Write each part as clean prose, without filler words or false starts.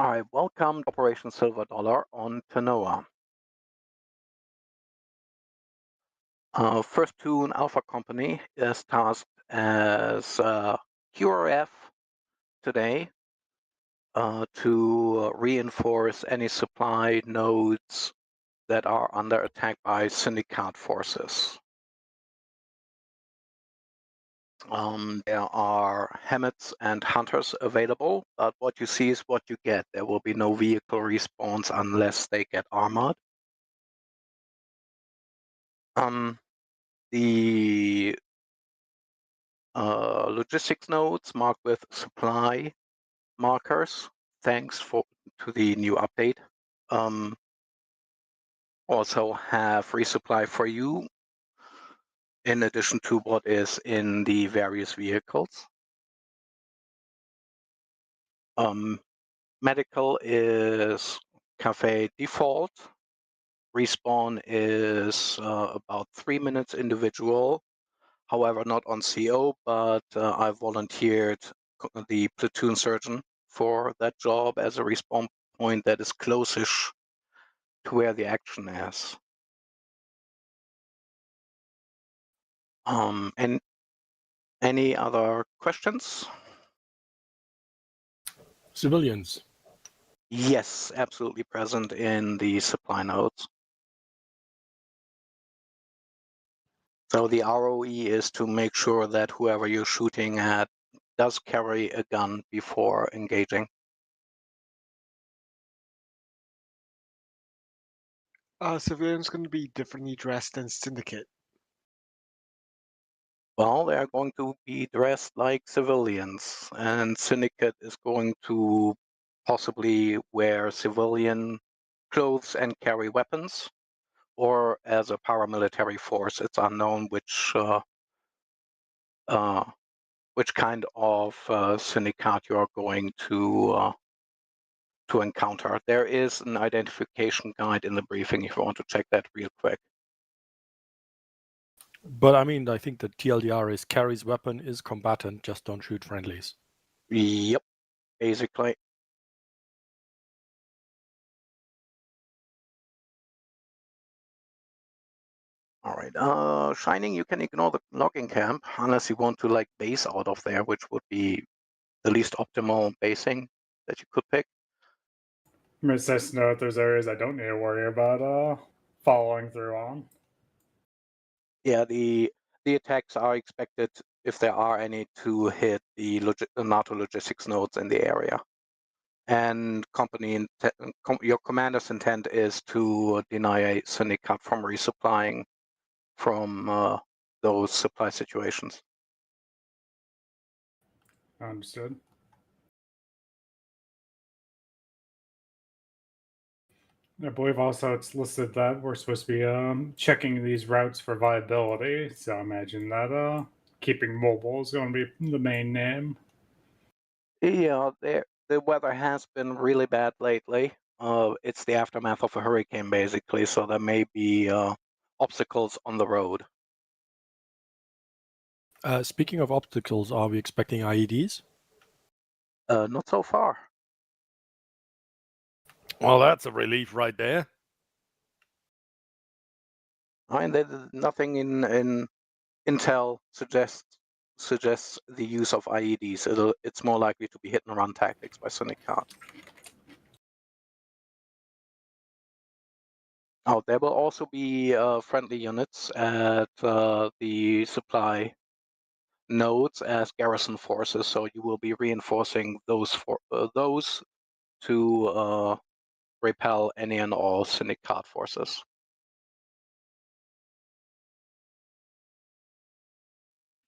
I welcomed Operation Silver Dollar on Tanoa. First Platoon Alpha Company is tasked as QRF today to reinforce any supply nodes that are under attack by Syndikat forces. There are Hammets and Hunters available, but what you see is what you get. There will be no vehicle respawns unless they get armored. The logistics nodes marked with supply markers, thanks to the new update, also have resupply for you in addition to what is in the various vehicles. Medical is cafe default. Respawn is about 3 minutes individual. However, not on CO, but I volunteered the platoon surgeon for that job as a respawn point that is closest to where the action is. And any other questions? Civilians. Yes, absolutely present in the supply nodes. So the ROE is to make sure that whoever you're shooting at does carry a gun before engaging. Civilians going to be differently dressed than Syndicate? Well, they're going to be dressed like civilians, and Syndicate is going to possibly wear civilian clothes and carry weapons, or as a paramilitary force. It's unknown which kind of Syndikat you are going to encounter. There is an identification guide in the briefing if you want to check that real quick. But I mean, I think the TLDR is carries weapon, is combatant, just don't shoot friendlies. Yep, basically. All right, Shining, you can ignore the logging camp unless you want to like base out of there, which would be the least optimal basing that you could pick. It's nice to know if there's areas I don't need to worry about following through on. Yeah, the attacks are expected, if there are any, to hit the NATO logistics nodes in the area. And your commander's intent is to deny a Syndikat from resupplying from those supply situations. Understood. I believe also it's listed that we're supposed to be checking these routes for viability. So I imagine that keeping mobile is going to be the main name. Yeah, the weather has been really bad lately. It's the aftermath of a hurricane, basically, so there may be obstacles on the road. Speaking of obstacles, are we expecting IEDs? Not so far. Well, that's a relief right there. I mean, nothing in Intel suggests the use of IEDs. It's more likely to be hit and run tactics by Syndikat. Oh, there will also be friendly units at the supply nodes as garrison forces, so you will be reinforcing those to repel any and all Syndikat forces.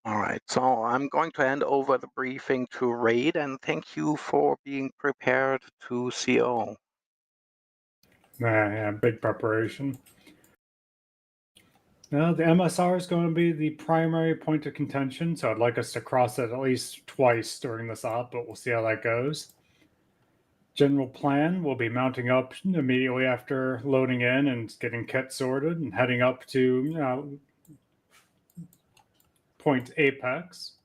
All right, so I'm going to hand over the briefing to Raid, and thank you for being prepared to CO. Yeah, big preparation. Now, the MSR is going to be the primary point of contention, so I'd like us to cross it at least twice during this op, but we'll see how that goes. General plan will be mounting up immediately after loading in and getting kit sorted and heading up to Point Apex.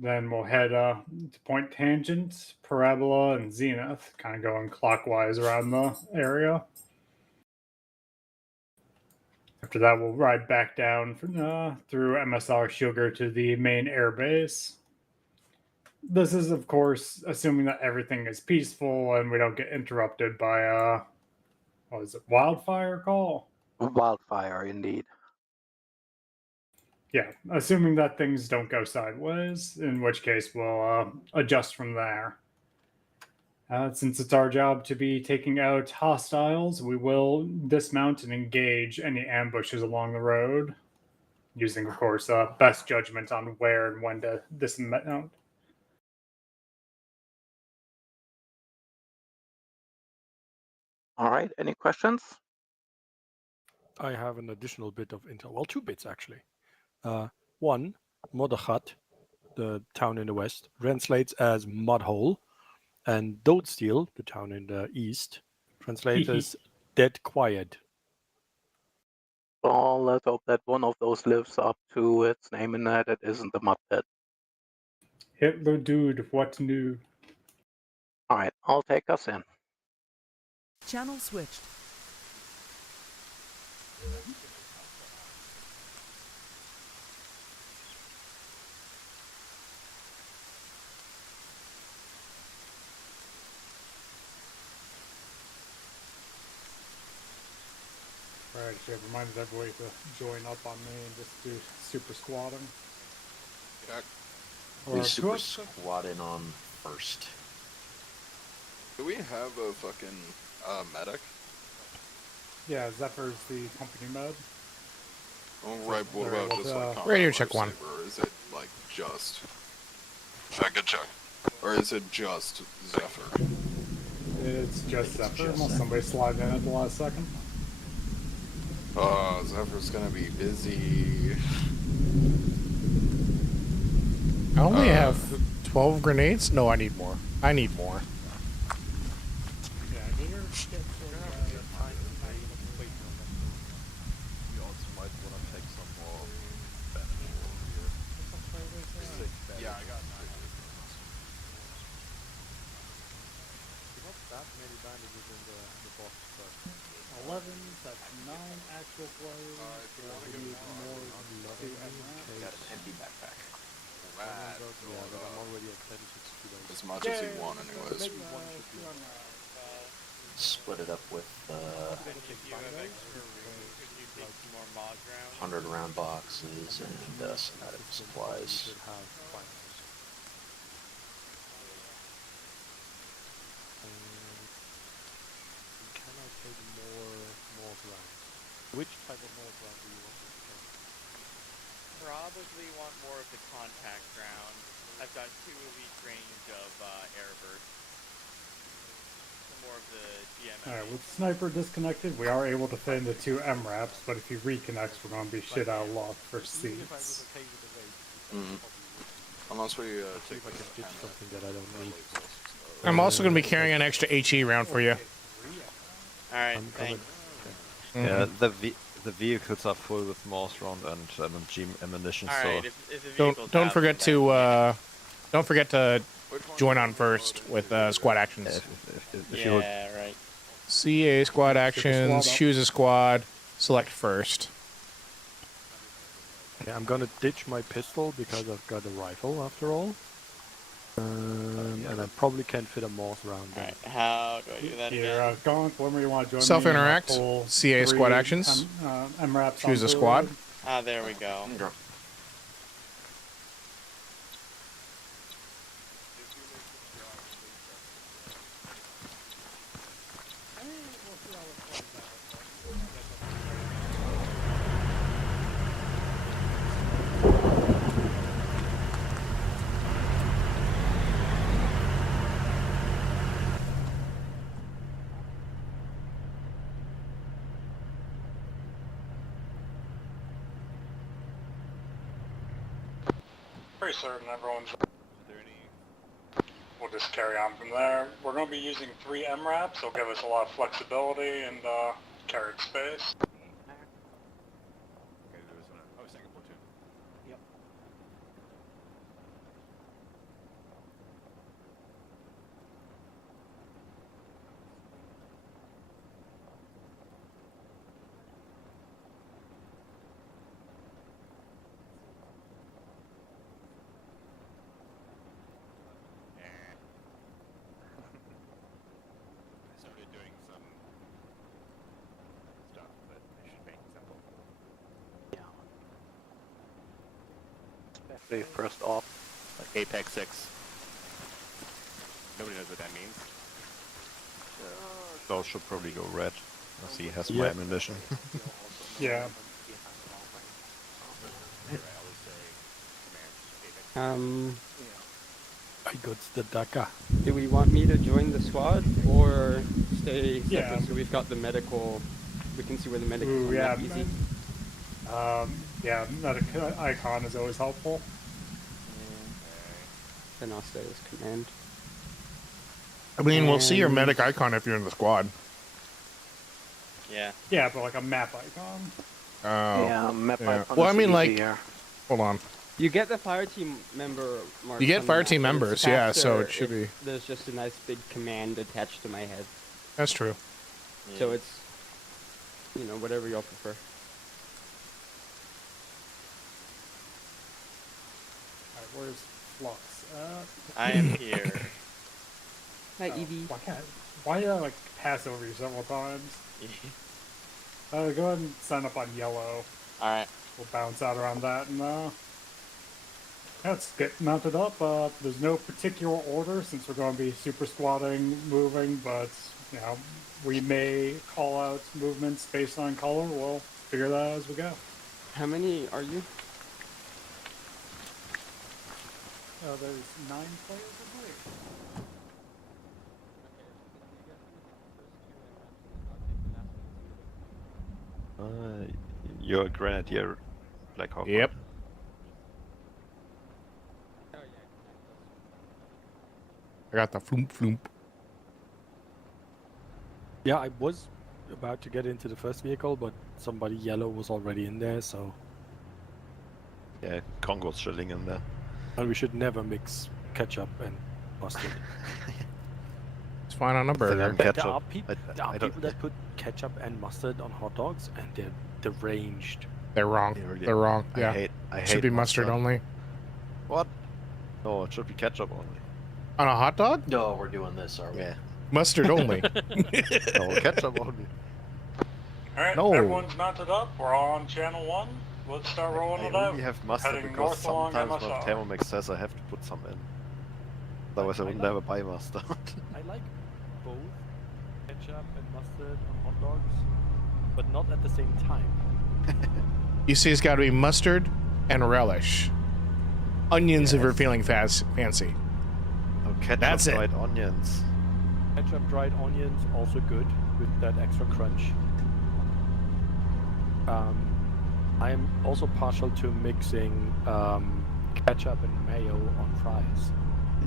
Then we'll head to Point Tangent, Parabola, and Zenith, kind of going clockwise around the area. After that, we'll ride back down through MSR Sugar to the main airbase. This is, of course, assuming that everything is peaceful and we don't get interrupted by what is it, wildfire call? Wildfire, indeed. Yeah, assuming that things don't go sideways, in which case we'll adjust from there. Since it's our job to be taking out hostiles, we will dismount and engage any ambushes along the road, using, of course, best judgment on where and when to dismount. All right, any questions? I have an additional bit of intel. Well, 2 bits actually. One, Moddergat, the town in the west, translates as mudhole, and Dodesteel, the town in the east, translates as dead quiet. Well, let's hope that one of those lives up to its name in that it isn't the mud pit. Hitler dude, what new? All right, I'll take us in. Channel switched. Right, I should have reminded everybody to join up on me and just do super squatting. Jack, We super squat in on first. do we have a fucking medic? Yeah, Zephyr's the company med. Oh, right, what Alright, about just like Radio combat check one. lifesaver, or is it like just check? Or is it just Zephyr? It's just it's Zephyr, just unless Zephyr. somebody slid in at the last second. Zephyr's gonna be busy. I only have 12 grenades? No, I need more. I need more. Yeah, did you get You also might want to take some more Yeah, I got 9. Not that many bandages in the box, but 11, that's 9 actual players. if you wanna We get need more, more 2 MRAPs. got an empty backpack. Rad. yeah, but I'm already at 10 kilos. As much as you want, anyways. Maybe one should be on Split it up with 100 round boxes and some medical supplies. Can I take more North rounds? Which type of North round do you want me to take? Probably want more of the contact round. I've got 2 elite range of air bursts. More of the GM. Alright, with Sniper disconnected, we are able to fit into 2 MRAPs, but if he reconnects, we're going to be shit out of luck for seats. Unless we take If I can ditch something that I don't need. I'm also going to be carrying an extra HE round for you. Alright, thanks. Yeah, the vehicles are full with Morse round and MG ammunition, Alright, so if the vehicle's Don't out, forget then to join on first with squad actions. if you would, yeah, right. CA squad actions, squad up. choose a squad, select first. Okay, I'm gonna ditch my pistol because I've got a rifle after all. And I probably can't fit a Morse round in. Alright, how do I do that Here, again? Gonk, whenever you want to join Self-interact, me, pull CA 3 squad actions, MRAPs choose a onto squad. road. Ah, there we go. Pretty certain everyone's. We'll just carry on from there. We're going to be using 3 MRAPs, so it'll give us a lot of flexibility and carried space. I was thinking Platoon. The first op. Like Apex 6. Nobody knows what that means. Those should probably go red, as he has Yeah. my ammunition. Yeah. I got the Daka. Do we want me to join the squad or stay separate Yeah. so we've got the medical? We can see where the medical is Ooh, on yeah. that easy. Yeah, medic icon is always helpful. Then I'll stay as command. I mean, we'll see your And- medic icon if you're in the squad. Yeah. Yeah, but like a map icon. Oh. Yeah, map yeah. icon Well, I is mean, like, easier. hold on. You get the fire team member mark. You get on fire the team map, but members, it's yeah, so faster it should if be. There's just a nice big command attached to my head. That's true. So it's, you know, whatever y'all prefer. Alright, where's Flux? I am here. Hi, Evie. Why did I like pass over you several times? Go ahead and sign up on yellow. Alright. We'll bounce out around that and let's get mounted up. There's no particular order since we're going to be super squatting, moving, but you know, we may call out movements based on color. We'll figure that out as we go. How many are you? There's 9 players, I believe. You're a grenadier, Blackhawk. Yep. I got the floomp floomp. Yeah, I was about to get into the first vehicle, but somebody yellow was already in there, so. Yeah, Congo's chilling in there. And we should never mix ketchup and mustard. It's fine on a burger. Then There ketchup. are, peop there are I don't- people that put ketchup and mustard on hot dogs, and they're deranged. They're wrong. Yeah, really. They're wrong. Yeah. I hate Should be mustard only. What? No, it should be ketchup only. On a hot dog? No, we're doing this, are we? Yeah. Mustard only. No, ketchup only. Alright, No. everyone's mounted up. We're on channel 1. Let's start rolling I it out. only have mustard Heading because north along sometimes when MSR. Thermomix says I have to put some in. Otherwise I would never buy mustard. I like both ketchup and mustard on hot dogs, but not at the same time. You see, it's got to be mustard and relish. Onions if you're feeling fancy. Oh, ketchup, That's it. dried onions. Ketchup, dried onions, also good with that extra crunch. I am also partial to mixing ketchup and mayo on fries.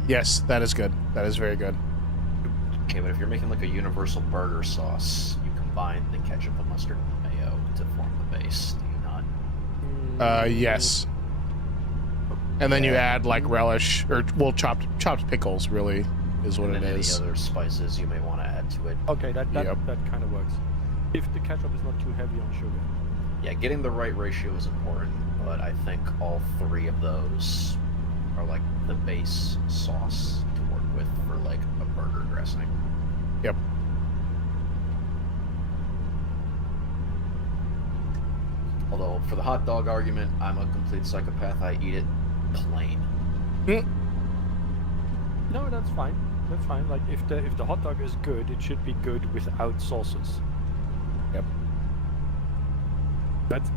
Yes, that is good. That is very good. Okay, but if you're making like a universal burger sauce, you combine the ketchup, the mustard, and the mayo to form the base. Do you not? Yes. And then you add like relish or chopped pickles. Really, is what And it then is. any other spices you may want to add to it. Okay, that Yep. kind of works. If the ketchup is not too heavy on sugar. Yeah, getting the right ratio is important, but I think all 3 of those are like the base sauce to work with for like a burger dressing. Yep. Although for the hot dog argument, I'm a complete psychopath. I eat it plain. No, that's fine. That's fine. Like if the hot dog is good, it should be good without sauces. Yep.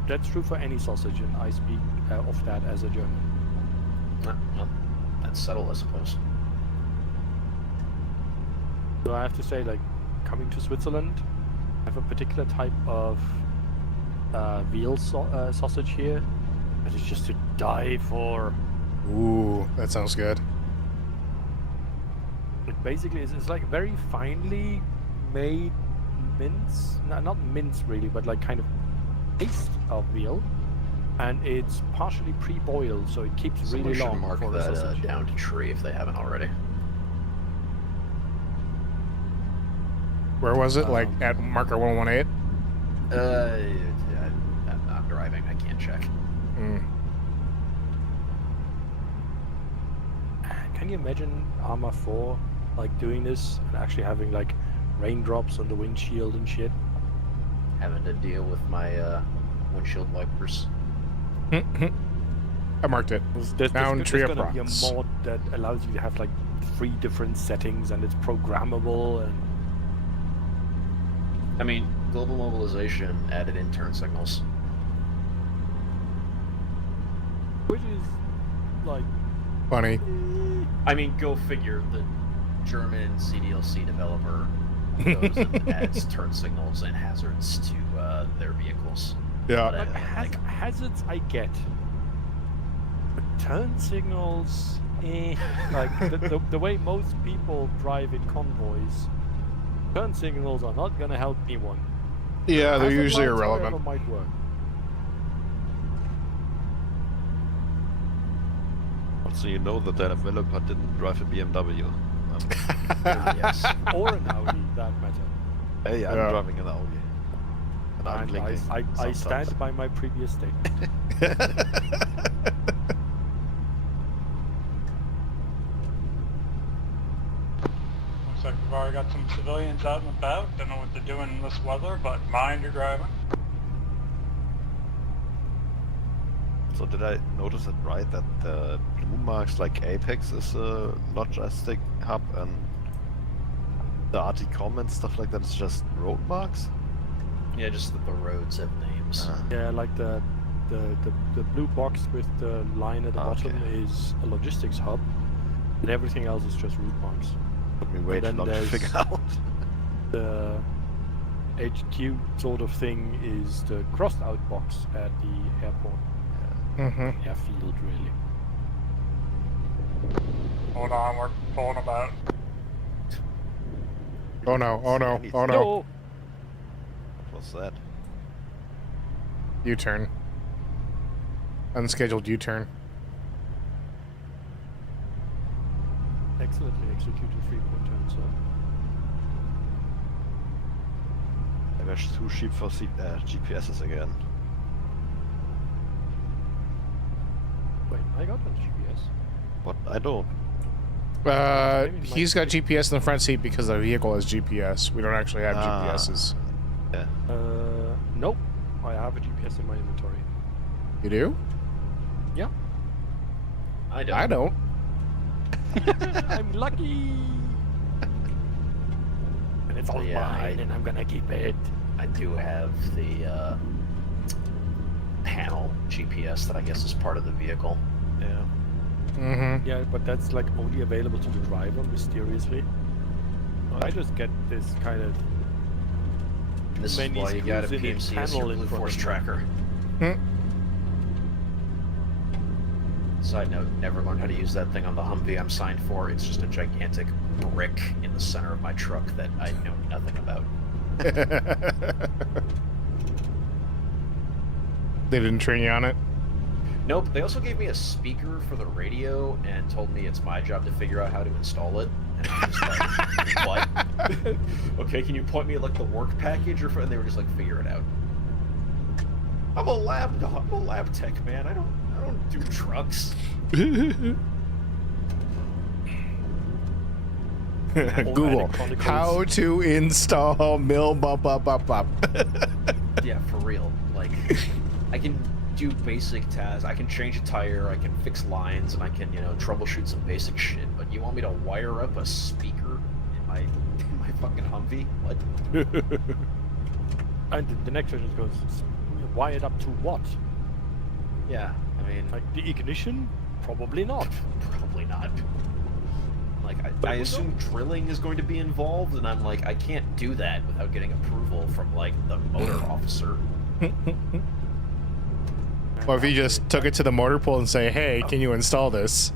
That's true for any sausage, and I speak of that as a German. Well, that's settled, I suppose. So I have to say, like, coming to Switzerland, I have a particular type of veal sausage here that is just to die for. Ooh, that sounds good. It basically it's like very finely made mince, not mince really, but like kind of paste of veal, and it's partially pre-boiled, so it keeps Someone really should long mark for the that sausage. down to tree if they haven't already. Where was it? Like at marker 118? I'm driving. I can't check. Can you imagine Arma 4 like doing this and actually having like raindrops on the windshield and shit? Having to deal with my windshield wipers. I marked it. There's Tree of gonna be a Rocks. mod that allows you to have like 3 different settings, and it's programmable. And I mean, global mobilization added in turn signals. which is like Funny. I mean, go figure. The German CDLC developer goes and adds turn signals and hazards to their vehicles. Yeah. But, like hazards, I get. But turn signals, like the way most people drive in convoys, turn signals are not gonna help anyone. Yeah, they're Hazard usually lights, irrelevant. however, might work. So you know that the developer didn't drive a BMW. yes. Or an Audi, that matter. Hey, I'm Yeah. driving an Audi. And I'm And blinking. I sometimes. stand by my previous statement. Looks like we've already got some civilians out and about. Don't know what they're doing in this weather, but mind your driving. So did I notice it right that the blue marks like Apex is a logistic hub and the Articom and stuff like that is just road marks? Yeah, just that the roads have names. Yeah, like the blue box with the line at the bottom is a logistics hub, and everything else is just route marks. Let me wait And long to there's figure out. The HQ sort of thing is the crossed out box at the airport. Mm-hmm. Airfield, really. Hold on, we're pulling about. Oh no, oh no, oh no. What's that? U-turn. Unscheduled U-turn. Excellently executed 3-point turn, sir. Maybe I should too cheap for GPSs again. Wait, I got one GPS. But I don't. He's got GPS in the front seat because the vehicle has GPS. We don't actually have GPSs. Yeah. Nope. I have a GPS in my inventory. You do? Yeah. I don't. I don't. I'm lucky. And it's all Yeah, mine, and I'm gonna keep it. I do have the panel GPS that I guess is part of the vehicle. Yeah. Mm-hmm. Yeah, but that's like only available to the driver, mysteriously. I just get this kind of This is many why you got a screws in a PMC as your panel in Blue front Force of me. tracker. Side note, never learned how to use that thing on the Humvee I'm signed for. It's just a gigantic brick in the center of my truck that I know nothing about. They didn't train you on it? Nope, they also gave me a speaker for the radio and told me it's my job to figure out how to install it. And I'm just like, what? Okay, can you point me at like the work package or and they were just like, figure it out. I'm a lab tech, man. I don't do trucks. Google how to install mill bop. Yeah, for real. Like, I can do basic tasks. I can change a tire. I can fix lines, and I can, troubleshoot some basic shit. But you want me to wire up a speaker in my fucking Humvee? What? And the next question goes, wired up to what? Yeah, I mean, like the ignition? Probably not. Probably not. Like, I assume drilling is going to be involved, and I'm like, I can't do that without getting approval from, like, the motor officer. Or if you just took it to the motor pool and say, hey, can you install this?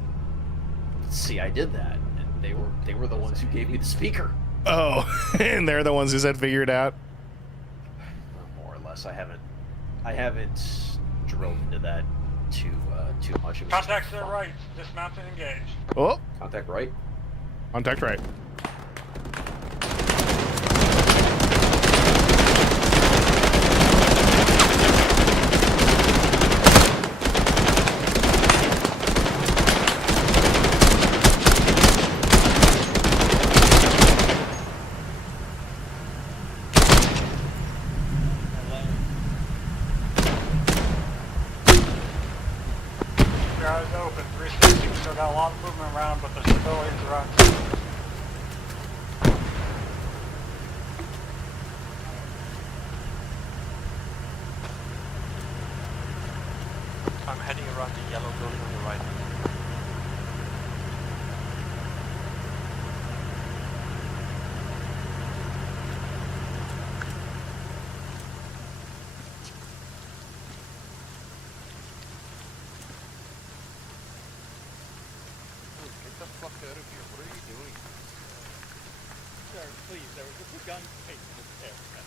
See, I did that, and they were the ones who gave me the speaker. Oh, and they're the ones who said figure it out? More or less. I haven't drilled into that too much. It was Contact to the right. Dismount and engage. Oh. Contact right. Contact right. Keep your eyes open. 360, we still got a lot of movement around, but the civilians are on. I'm heading around the yellow building on the right. Get the fuck out of here. What are you doing? Sir, please, there was a gun case in this area.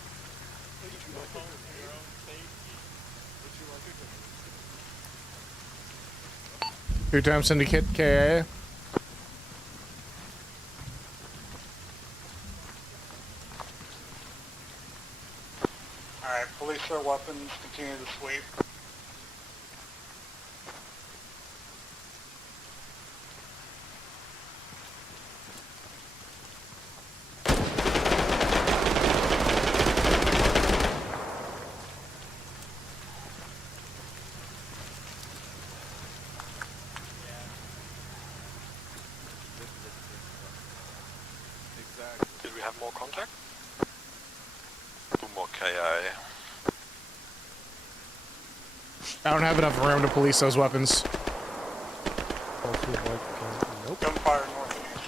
Please go home for your own safety. Would you like to go? 2 times Syndicate, KIA. Alright, police their weapons, continue to sweep. Exactly. Did we have more contact? 2 more KIA. I don't have enough room to police those weapons. Nope. Gunfire northeast.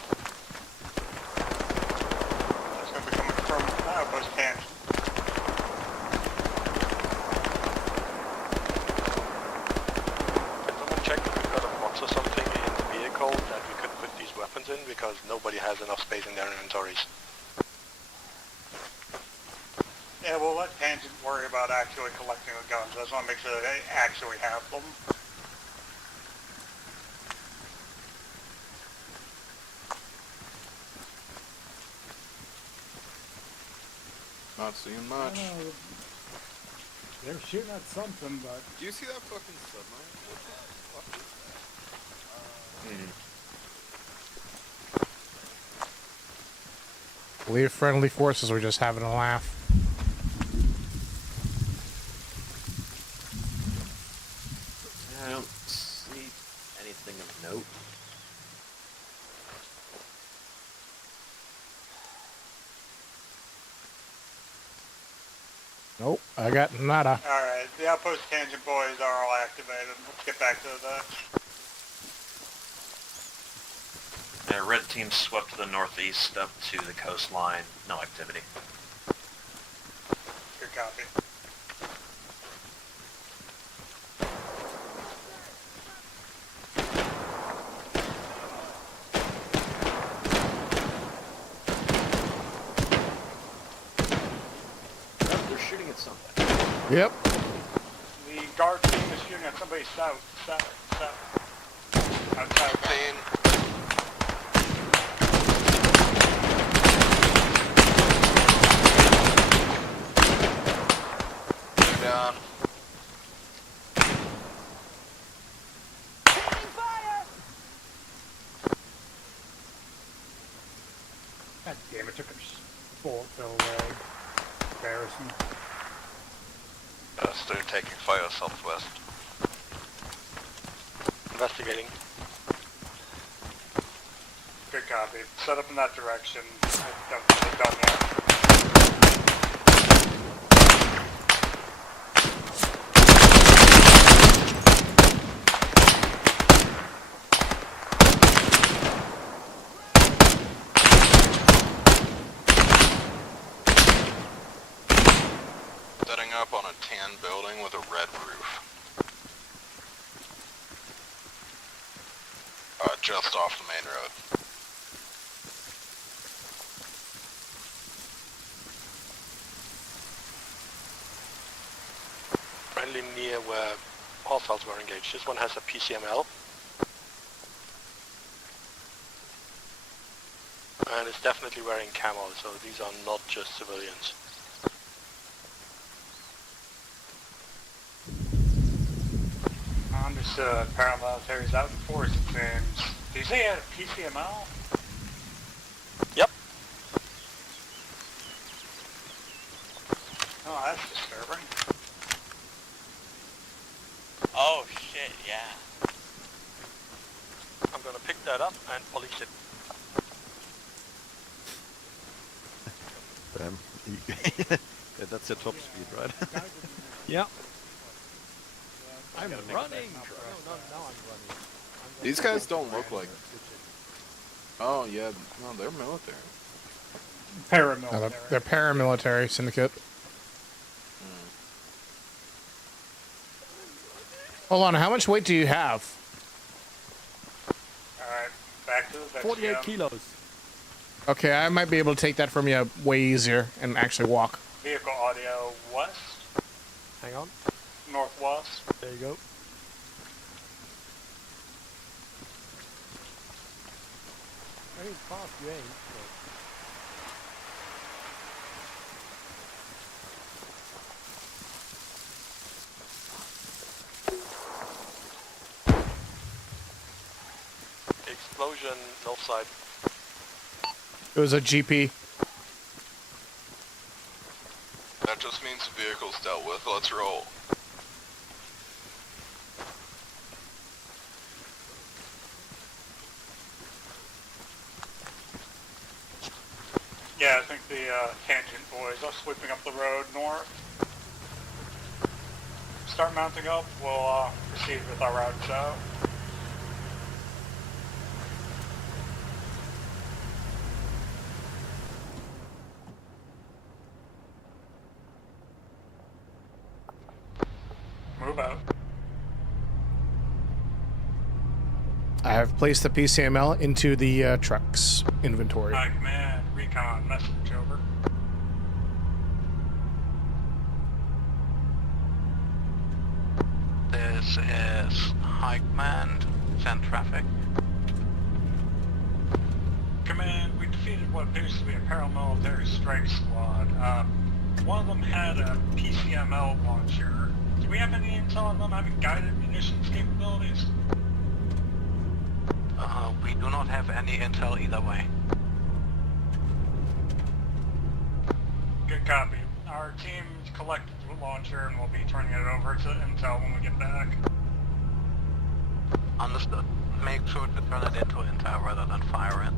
That's going to be coming from outpost tangent. Can someone check if we've got a box or something in the vehicle that we could put these weapons in, because nobody has enough space in their inventories. Yeah, we'll let Tangent worry about actually collecting the guns. I just want to make sure they actually have them. Not seeing much. They're shooting at something, but Do you see that fucking submarine? What the fuck is that? Believe friendly forces were just having a laugh. I don't see anything of note. Nope, I got nada. Alright, the outpost Tangent boys are all activated. Let's get back to the... Yeah, red team swept to the northeast up to the coastline. No activity. Good copy. Oh, they're shooting at something. Yep. The guard team is shooting at somebody south. Outside. Pain. They're down. God damn it, took a bullet fill away. Embarrassing. Still taking fire southwest. Investigating. Good copy. Set up in that direction. I don't think they've done yet. Setting up on a tan building with a red roof. Just off the main road. Friendly near where hostiles were engaged. This one has a PCML. And it's definitely wearing camo, so these are not just civilians. Understood. Paramilitary's out in force, it seems. Did you say he had a PCML? Yep. Oh, that's disturbing. Oh shit, yeah. gonna pick that up and polish it. Damn. Yeah, that's your top speed, right? Yeah. I'm running. No, now I'm running. These guys don't look like. Oh yeah, no, they're military. Paramilitary. No, they're paramilitary syndicate. Hold on, how much weight do you have? Alright, back to the 48 kilos. Okay, I might be able to take that from you way easier and actually walk. Vehicle audio west, Hang on. northwest. There you go. I mean, fast you ain't. Explosion, north side. It was a GP. That just means the vehicle's dealt with. Let's roll. Yeah, I think the Tangent boys are sweeping up the road north. Start mounting up, we'll proceed with our route south. Move out. I have placed the PCML into the truck's inventory. Hi, command, recon, message over. This is High Command, send traffic. Command, we defeated what appears to be a paramilitary strike squad. One of them had a PCML launcher. Do we have any intel on them having guided munitions capabilities? We do not have any intel either way. Good copy. Our team collected the launcher and we'll be turning it over to intel when we get back. Understood. Make sure to turn it into intel rather than fire it.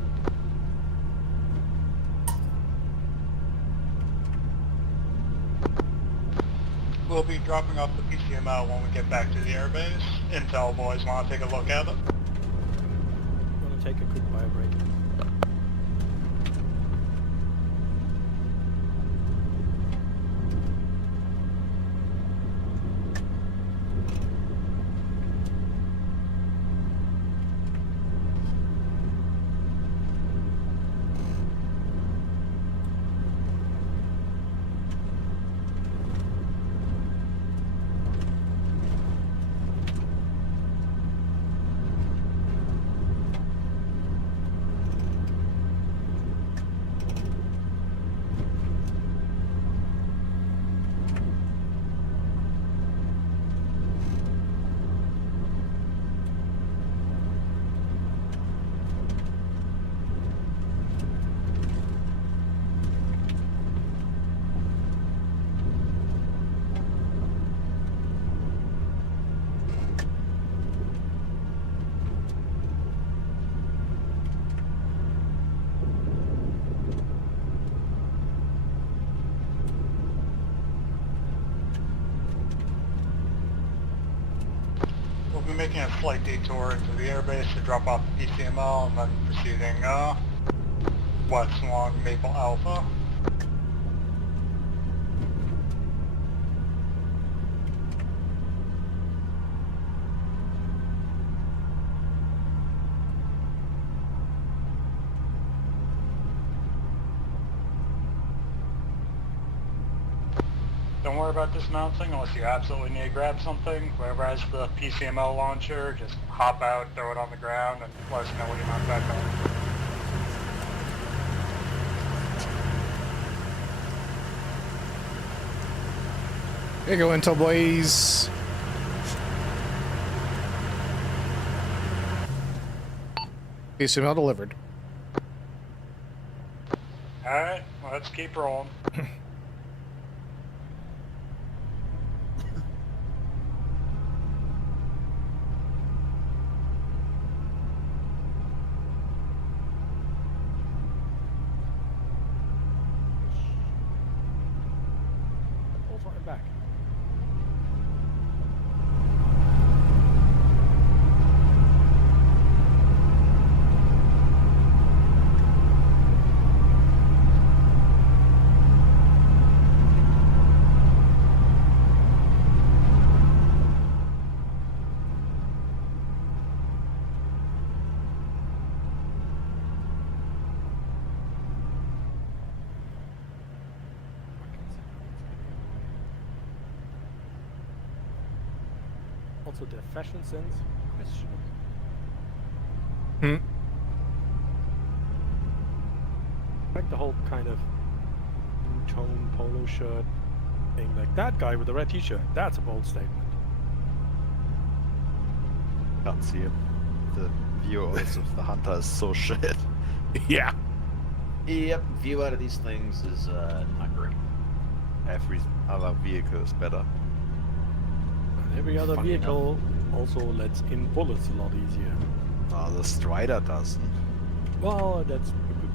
We'll be dropping off the PCML when we get back to the airbase. Intel boys want to take a look at it. I'm gonna take a quick bio break. We'll be making a slight detour into the airbase to drop off the PCML and then proceeding west along Maple Alpha. Don't worry about dismounting unless you absolutely need to grab something. Whoever has the PCML launcher, just hop out, throw it on the ground, and let us know when you mount back on. There you go, Intel boys. PCML delivered. Alright, let's keep rolling. Also, their fashion sense, questionable. Hmm. Like the whole kind of two-tone polo shirt thing, like that guy with the red t-shirt. That's a bold statement. Can't see him. The view also of the hunter is so shit. Yeah. Yep, view out of these things is not great. Every other vehicle is better. And every other Funny vehicle also lets in bullets a lot easier. Oh, the Strider doesn't. Well, that's a good point,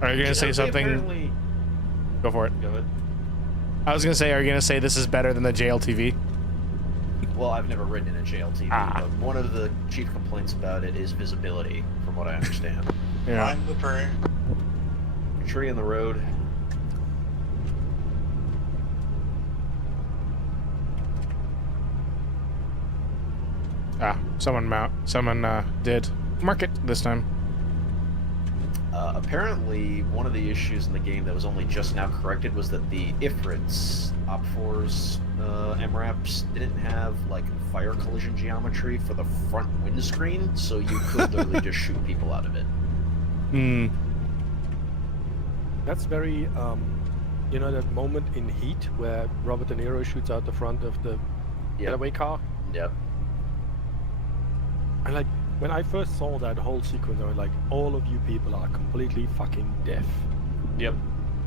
yeah. Are you gonna say something? Apparently... Go for it. Go ahead. I was gonna say, are you gonna say this is better than the JLTV? Well, I've never ridden in a JLTV, but one of the chief complaints about it is visibility, from what I understand. Yeah. Find the tree. Tree in the road. Someone did mark it this time. Apparently, one of the issues in the game that was only just now corrected was that the Ifrits, Op4's MRAPs didn't have like fire collision geometry for the front windscreen, so you could literally just shoot people out of it. Hmm. That's very, you know, that moment in Heat where Robert De Niro shoots out the front of the getaway car? Yep. And like, when I first saw that whole sequence, I was like, all of you people are completely fucking deaf. Yep.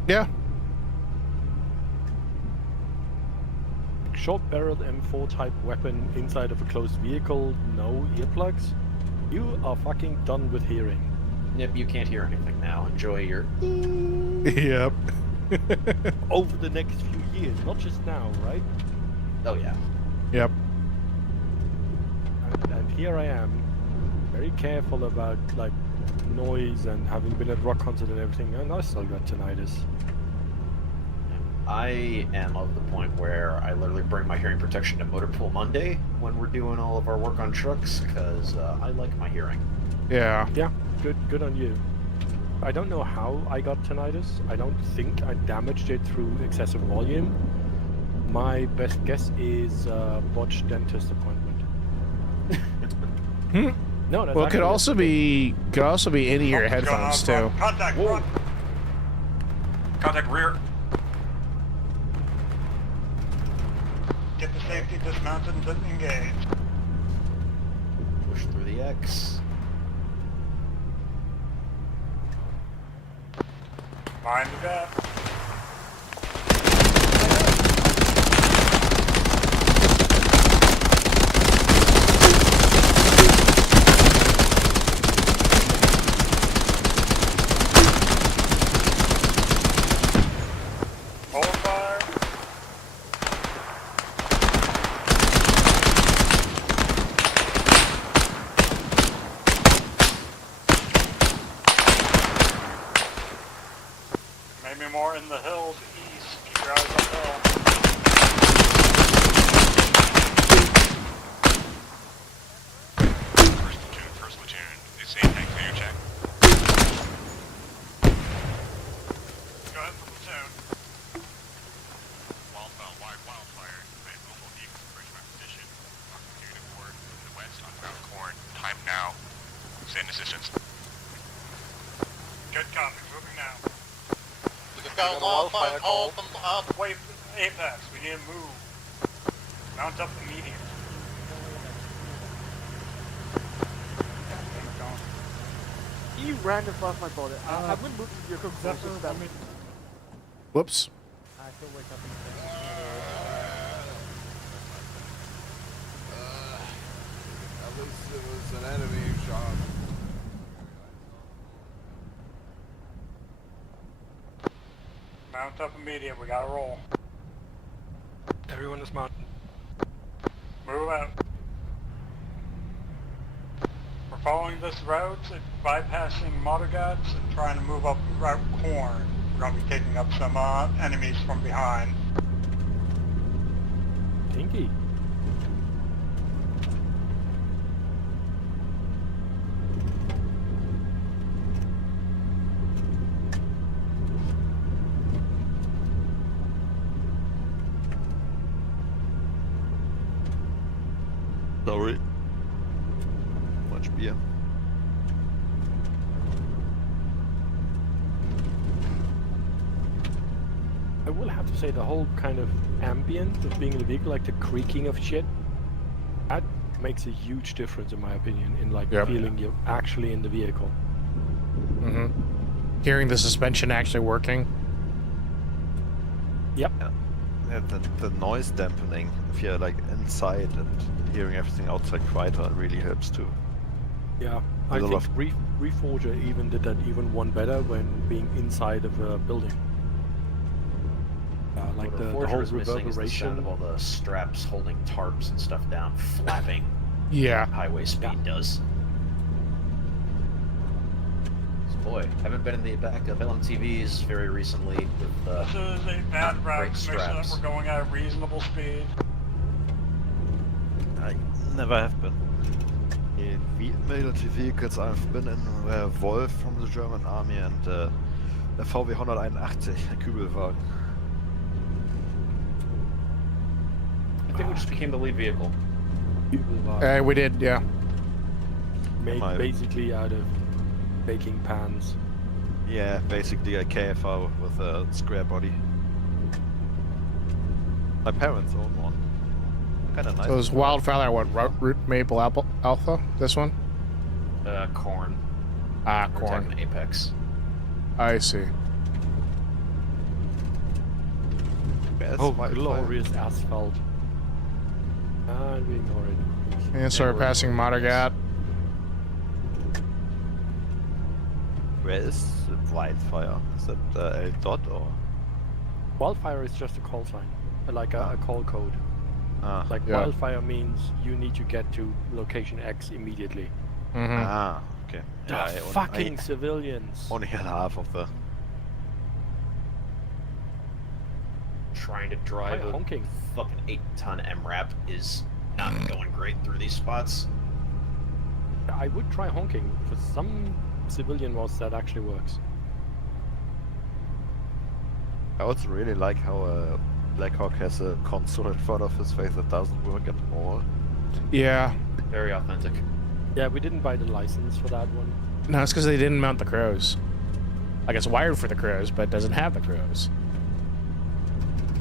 Yeah. Short-barreled M4 type weapon inside of a closed vehicle, no earplugs. You are fucking done with hearing. Yep, you can't hear anything now. Enjoy your... Yep. Over the next few years, not just now, right? Oh, yeah. Yep. And here I am, very careful about like noise and having been at rock concert and everything, and I still got tinnitus. I am of the point where I literally bring my hearing protection to Motor Pool Monday when we're doing all of our work on trucks, because I like my hearing. Yeah. Yeah, good on you. I don't know how I got tinnitus. I don't think I damaged it through excessive volume. My best guess is botched dentist appointment. No, that's well, it could also be in-ear headphones too. Contact front. Contact rear. Get the safety dismounted and engaged. Push through the X. Mind the gap. Hold fire. Maybe more in the hills east. Keep your eyes uphill. First platoon. Is anything clear check? Go ahead for platoon. Wildfire. Multiple vehicles approaching my position. Continue to board to the west on ground corn. Time now. Send assistance. Good copy. Moving now. We've got a wildfire call from way apex. We need to move. Mount up immediately. He ran above my bullet. I wouldn't move the vehicle closer to that. Whoops. I still wake up in At least it was an enemy shot. Mount up immediate. We gotta roll. Everyone is mounted. Move out. We're following this route, bypassing Moddergat and trying to move up Route Corn. We're going to be taking up some enemies from behind. Tinky. Sorry. Much beer. I will have to say the whole kind of ambient of being in the vehicle, like the creaking of shit, that makes a huge difference in my opinion in like feeling you're actually in the vehicle. Mm-hmm. Hearing the suspension actually working. Yep. Yeah, the noise dampening, if you're like inside and hearing everything outside quieter, really helps too. Yeah, I think Reforger even did that even one better when being inside of a building. Like the whole reverberation of all the straps holding tarps and stuff down, flapping. Yeah. Highway speed does. Boy, haven't been in the back of LMTVs very recently with This is a bad route to make sure that we're going at a reasonable speed. I never have been. The military vehicles I've been in were Wolf from the German army and the VW 181, a Kübelwagen. I think we just became the lead vehicle. We did, yeah. Made basically out of baking pans. Yeah, basically a KFO with a square body. My parents own one. Kinda nice. So is Wildfire what? Root Maple Apple Alpha? This one? Corn. Ah, corn. Attacking Apex. I see. Oh, glorious asphalt. We ignore it. And start passing Moddergat. Where is the Wildfire? Is that L dot or? Wildfire is just a call sign, like a call code. Like Wildfire means you need to get to location X immediately. Mm-hmm. Ah, okay. Yeah, Fucking civilians. Only had half of the. Trying to drive a honking. fucking 8-ton MRAP is not going great through these spots. I would try honking. For some civilian mods that actually works. I also really like how Blackhawk has a console in front of his face that doesn't work at all. Yeah. Very authentic. Yeah, we didn't buy the license for that one. No, it's because they didn't mount the crows. Like it's wired for the crows, but it doesn't have the crows.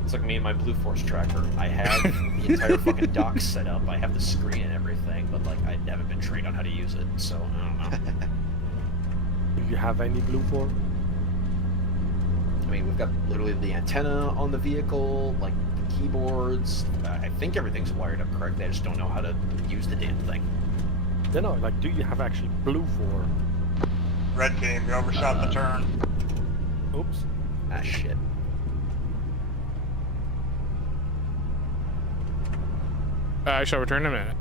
It's like me and my Blue Force tracker. I have the entire fucking dock set up. I have the screen and everything, but like I haven't been trained on how to use it, so I don't know. Do you have any Blue Force? I mean, we've got literally the antenna on the vehicle, like the keyboards. I think everything's wired up correctly. I just don't know how to use the damn thing. No, no, like, do you have actually Blue Force? Red team, we overshot the turn. Oops. Ah, shit. I shall return in a minute.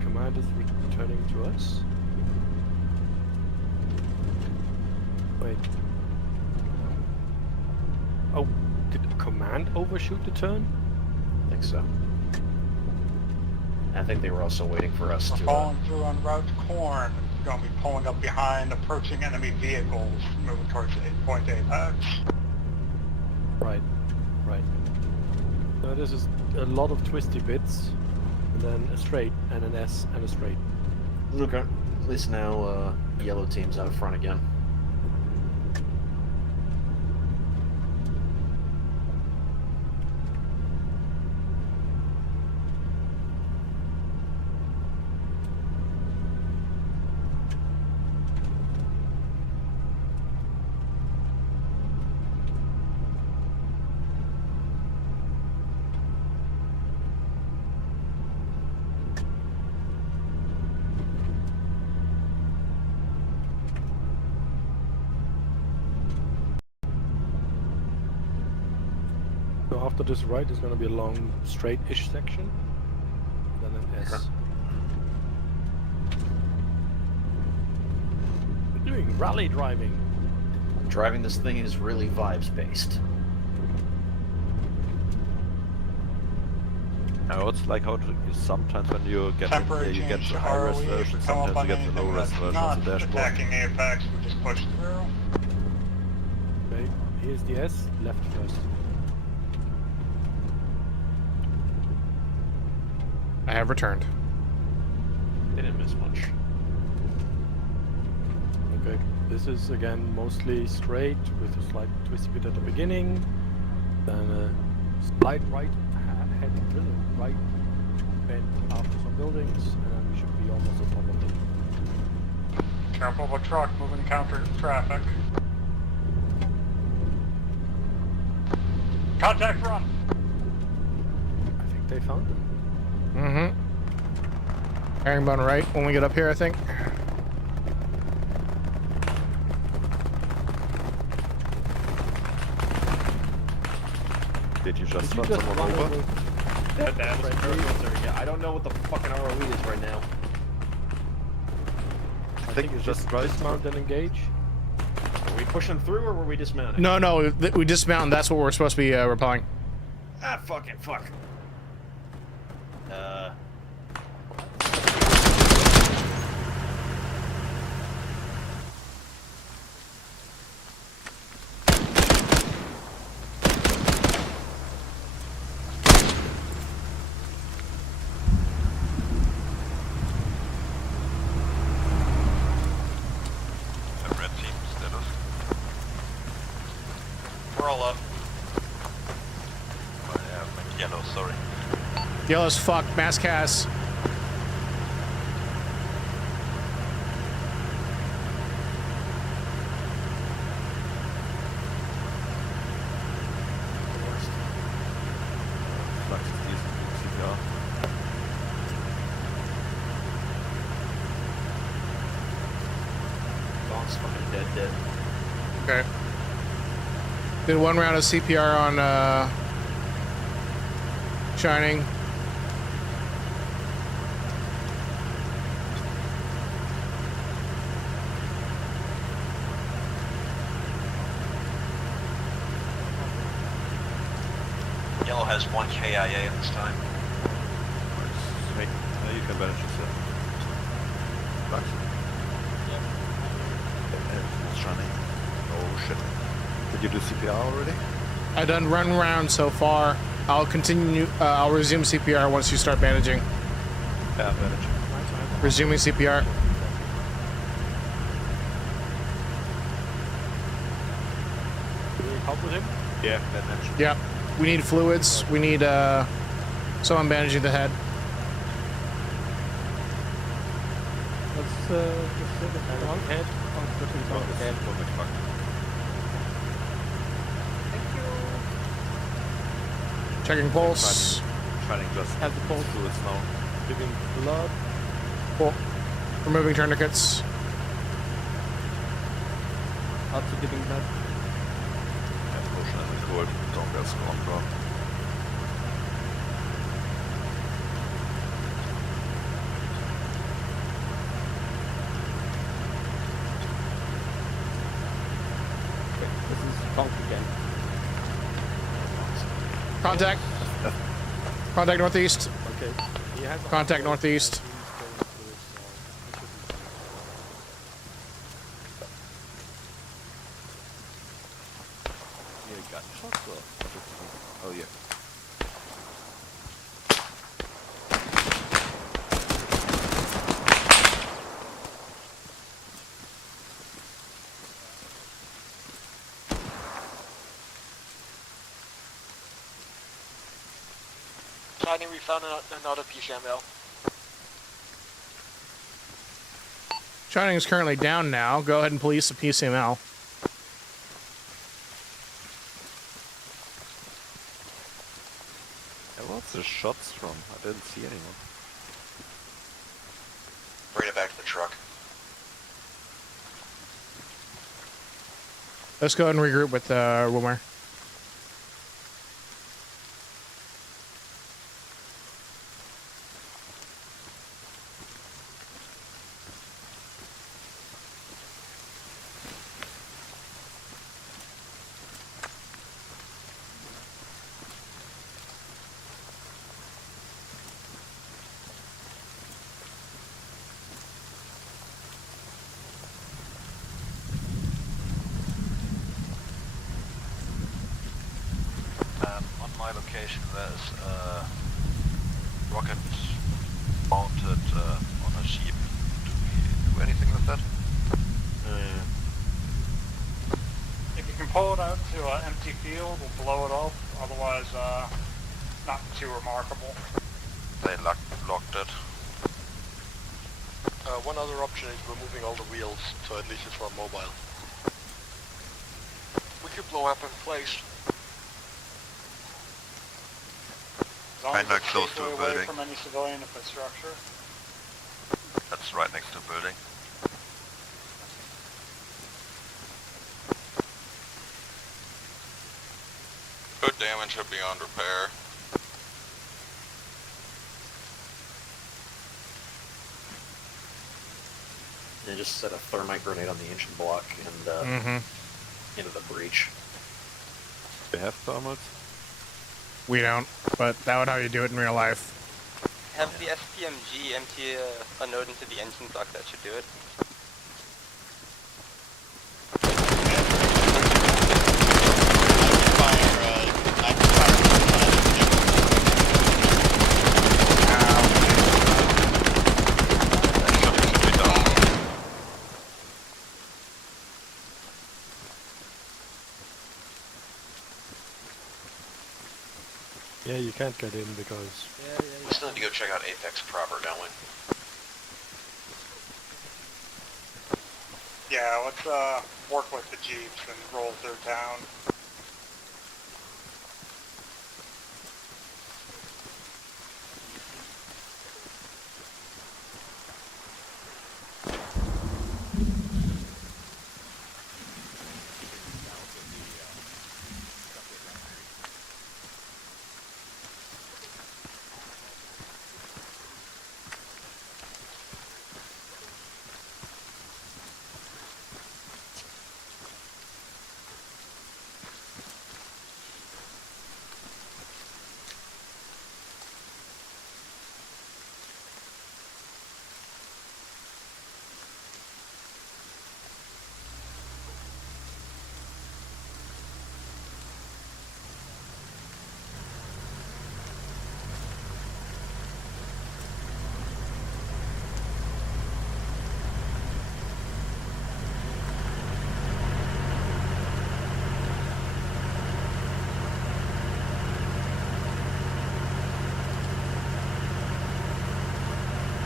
Command is returning to us. Wait. Oh, did command overshoot the turn? I think so. I think they were also waiting for us We're to... falling through on route Corn. We're going to be pulling up behind approaching enemy vehicles, moving towards point Apex. Right, right. So this is a lot of twisty bits, and then a straight, and an S, and a straight. Okay. At least now, yellow team's out front again. So after this right is going to be a long straight-ish section, then an S. We're doing rally driving. Driving this thing is really vibes-based. I also like how sometimes when you get Temporary you get change the to high-res ROE. If version, we come up sometimes on you get the anything low-res that's version not of the dashboard. attacking Apex, we just push through. Okay, here's the S, left first. I have returned. They didn't miss much. Okay, this is again mostly straight with a slight twisty bit at the beginning, then a slight right heading to the right bend after some buildings, and then we should be almost at top of them. Careful of a truck moving counter traffic. Contact run! I think they found them. Mm-hmm. Herringbone right when we get up here, I think. Did you just run someone over? That was perfect. Yeah, I don't know what the fucking ROE is right now. I think you just tried dismount and engage. Are we pushing through or were we dismounting? No, we dismount. That's what we're supposed to be repelling. Ah, fucking fuck. Red team status. We're all up. Yellow, sorry. Yellow as fuck. Mass cast. Flux is decent with CPR. Donk's fucking dead. Okay. Did one round of CPR on Shining. Yellow has 1 KIA at this time. Hey, you can manage yourself. Flux. What's Shining? Oh shit. Did you do CPR already? I've done run round so far. I'll continue. I'll resume CPR once you start bandaging. Yeah, bandaging. Resuming CPR. Do we help with him? Yeah, bandage. Yep. We need fluids. We need someone bandaging the head. Let's just sit at the wrong head. Checking pulse. Shining just Has the pulse. fluids now. Giving blood. Cool. Removing tourniquets. Also giving blood. And potion and cold. Don't get scorn, bro. This is Tonk again. Contact. Contact northeast. Okay. He has Contact northeast. Yeah, gunshots or? Oh yeah. Shining, we found another PCML. Shining is currently down now. Go ahead and police the PCML. Yeah, what's the shots from? I didn't see anyone. Bring it back to the truck. Let's go ahead and regroup with Wilmer. On my location, there's rocket shield will blow it up. Otherwise, not too remarkable. They locked it. One other option is removing all the wheels, so at least it's not mobile. We could blow up in place. As long as Kinda it's close to safely a away building. from any civilian infrastructure. That's right next to a building. Good damage should be on repair. And just set a thermite grenade on the engine block and into the breach. They have thermals? We don't, but that would how you do it in real life. Have the SPMG empty a node into the engine block, that should do it. Yeah, you can't get in because... We still need to go check out Apex proper, don't we? Yeah, let's work with the jeeps and roll through town.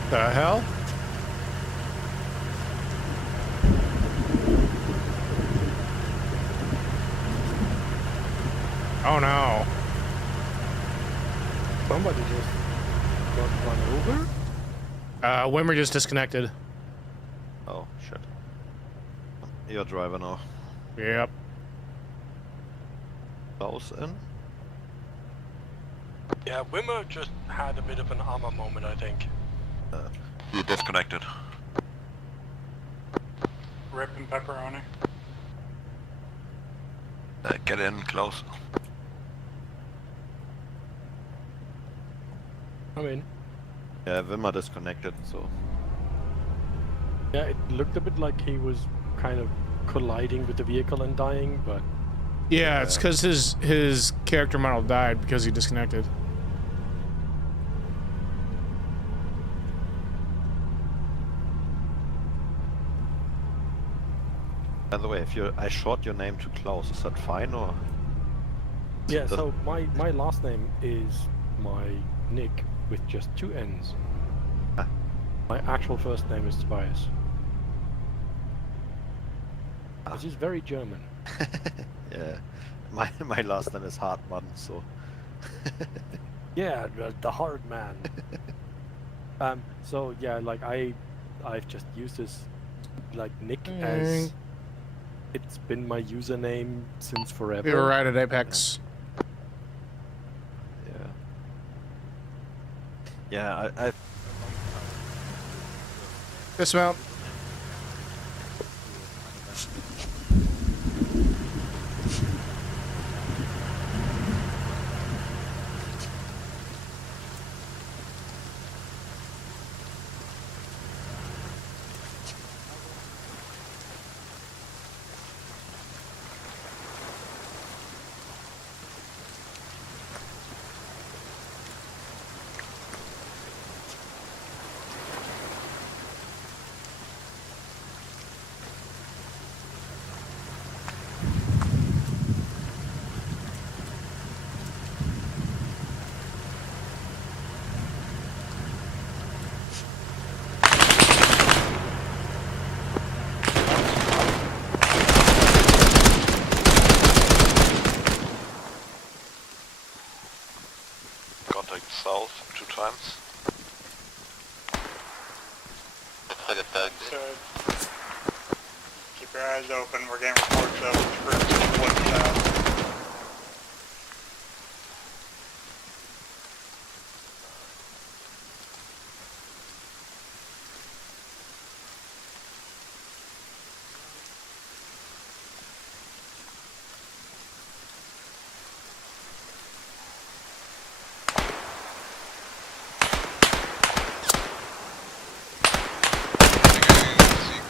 The hell? Oh no. Somebody just got run over? Wimmer just disconnected. Oh, shit. You're a driver now. Yep. Bows in? Yeah, Wimmer just had a bit of an armor moment, I think. You disconnected. Rip and pepperoni. Get in close. I'm in. Yeah, Wimmer disconnected, so... Yeah, it looked a bit like he was kind of colliding with the vehicle and dying, but... Yeah, it's because his character model died because he disconnected. By the way, if I short your name too close, is that fine or? Yeah, so my last name is my nick with just 2 N's. Ah. My actual first name is Tobias. Which is very German. Yeah, my last name is Hartmann, so. Yeah, the hard man. So yeah, like I've just used this like nick as it's been my username since forever. We were right at Apex. Yeah. Yeah, I Dismount. south 2 times. I get that. Keep your eyes open. We're getting reports of groups of woods south.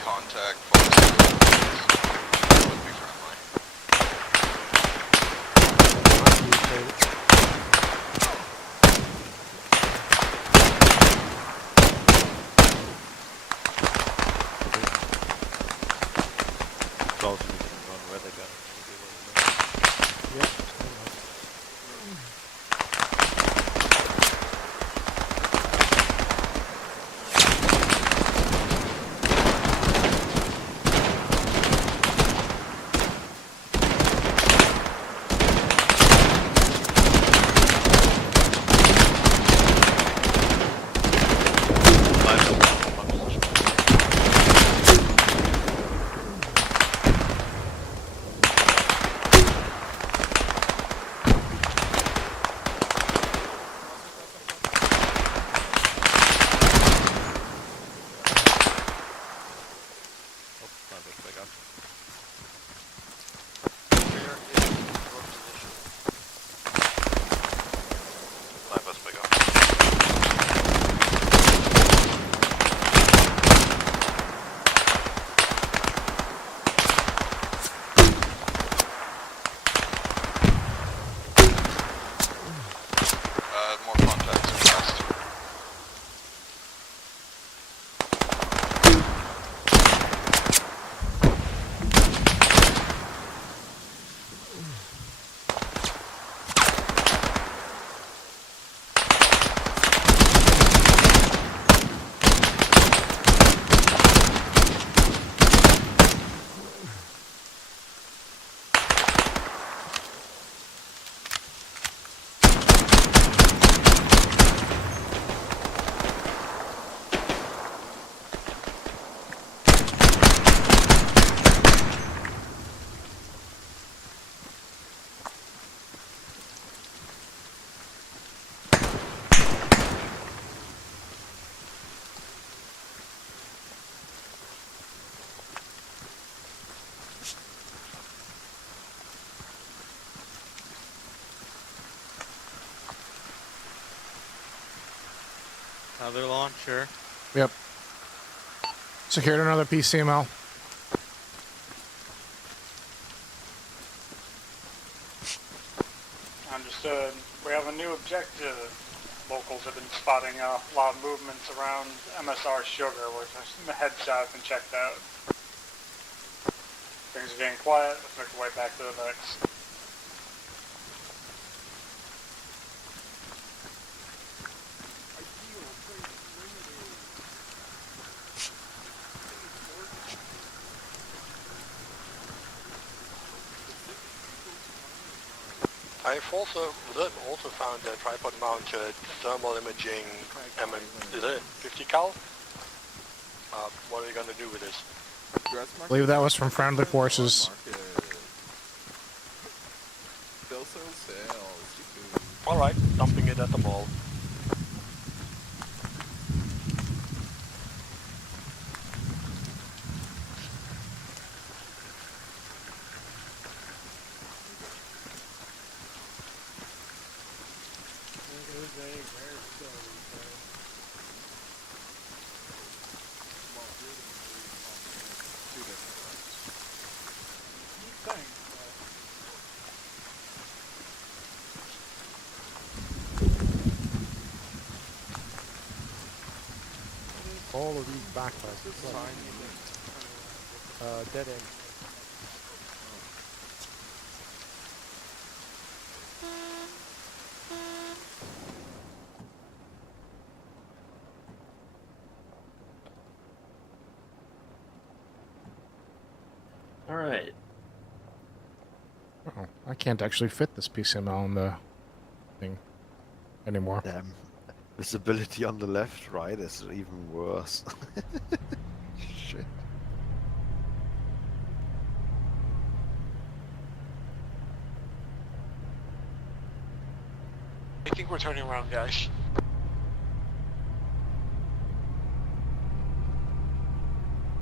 Contact from would be friendly. Close, we can run where they got. Another launcher. Yep. Secured another PCML. Understood. We have a new objective. Locals have been spotting a lot of movements around MSR Sugar. We're going to head south and check that out. Things are getting quiet. Let's make our way back to the mix. I've also found a tripod-mounted thermal imaging 50 cal. What are you going to do with this? I believe that was from friendly forces. Alright, dumping it at the mall. All of these backpacks are dead end. All right. Oh, I can't actually fit this PCML in the thing anymore. Damn. Visibility on the left, right is even worse. Shit. I think we're turning around, guys.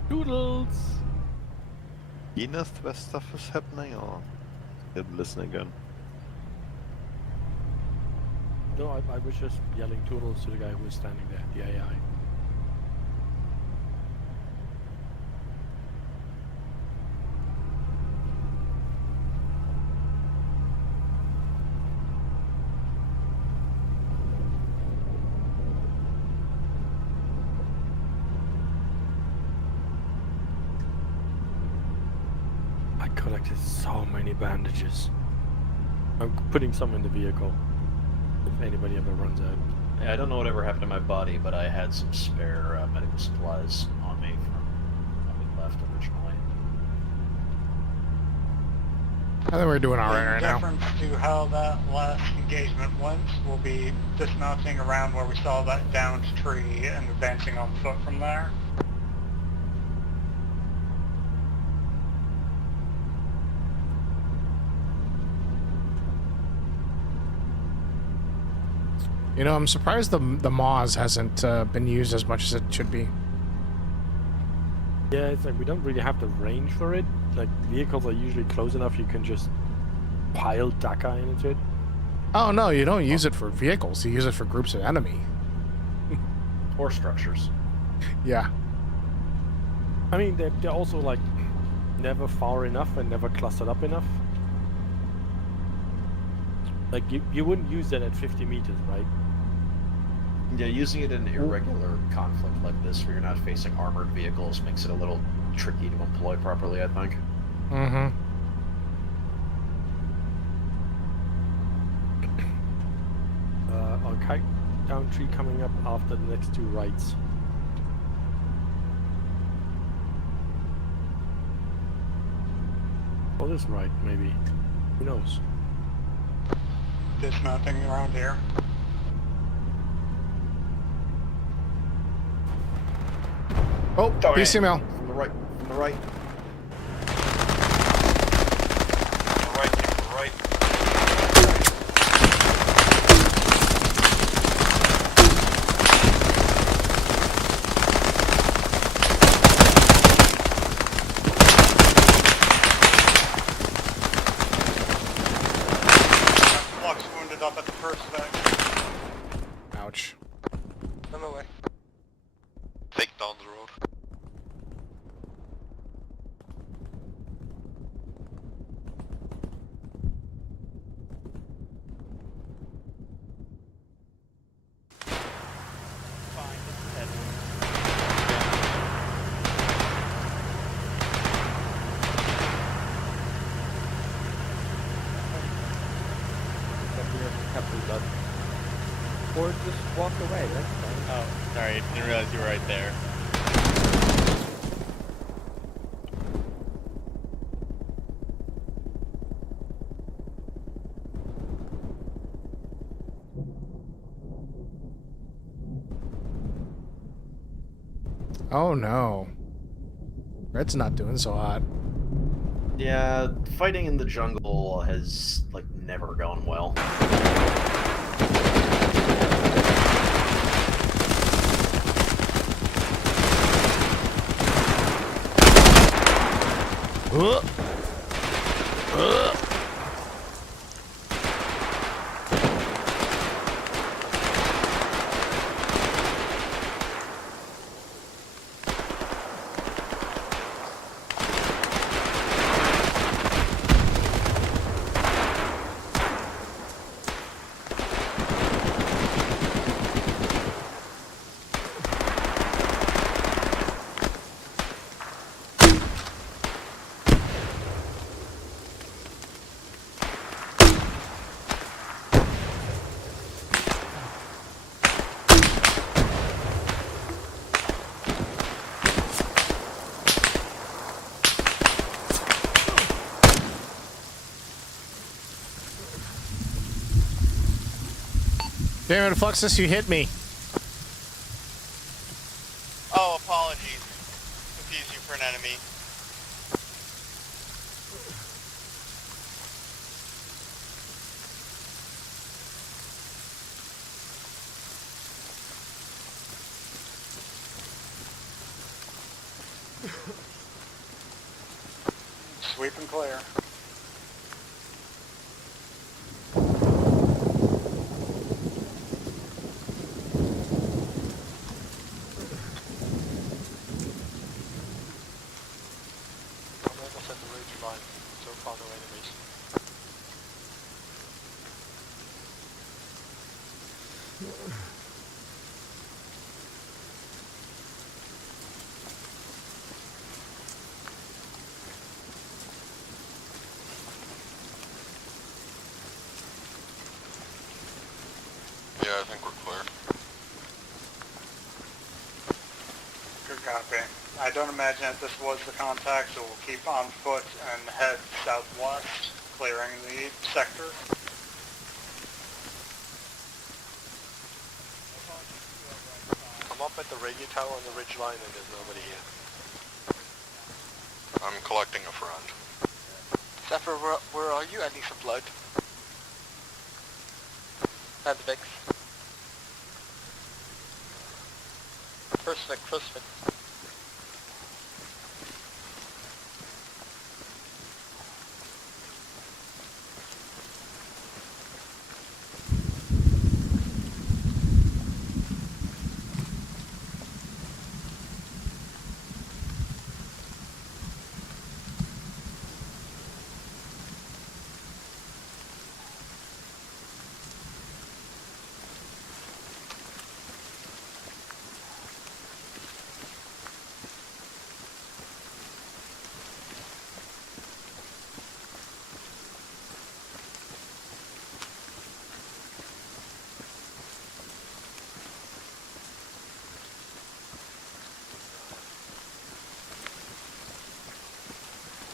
Doodles! Zenith, where stuff is happening, or didn't listen again? No, I was just yelling toodles to the guy who was standing there, the AI. I collected so many bandages. I'm putting some in the vehicle. If anybody ever runs out. Yeah, I don't know whatever happened to my body, but I had some spare medical supplies on me from when we left originally. I think we're doing alright In right now. reference to how that last engagement went, we'll be dismounting around where we saw that downed tree and advancing on foot from there. You know, I'm surprised the Moz hasn't been used as much as it should be. Yeah, it's like we don't really have the range for it. Like, vehicles are usually close enough you can just pile DACA into it. Oh no, you don't use it for vehicles, you use it for groups of enemy. Or structures. Yeah. I mean, they're also like never far enough and never clustered up enough. Like, you wouldn't use that at 50 meters, right? Yeah, using it in irregular conflict like this, where you're not facing armored vehicles, makes it a little tricky to employ properly, I think. Mm-hmm. Okay, down tree coming up after the next two rights. Or this right, maybe. Who knows? Dismounting around here. Oh, PCML. From the right. From the right. Flux wounded up at the first spec. Ouch. On my way. Take down the road. Or just walk away, that's fine. Oh, sorry, didn't realize you were right there. Oh no. Red's not doing so hot. Yeah, fighting in the jungle has, like, never gone well. Damn it, Fluxus, you hit me. Sweep and clear. I'm almost at the ridge line. So far no enemies. Yeah, I think we're clear. Good copy. I don't imagine that this was the contact, so we'll keep on foot and head southwest, clearing the sector. I'm up at the radio tower on the ridge line and there's nobody here. I'm collecting a friend. Zephyr, where are you? I need some blood. And Vix. First Vic.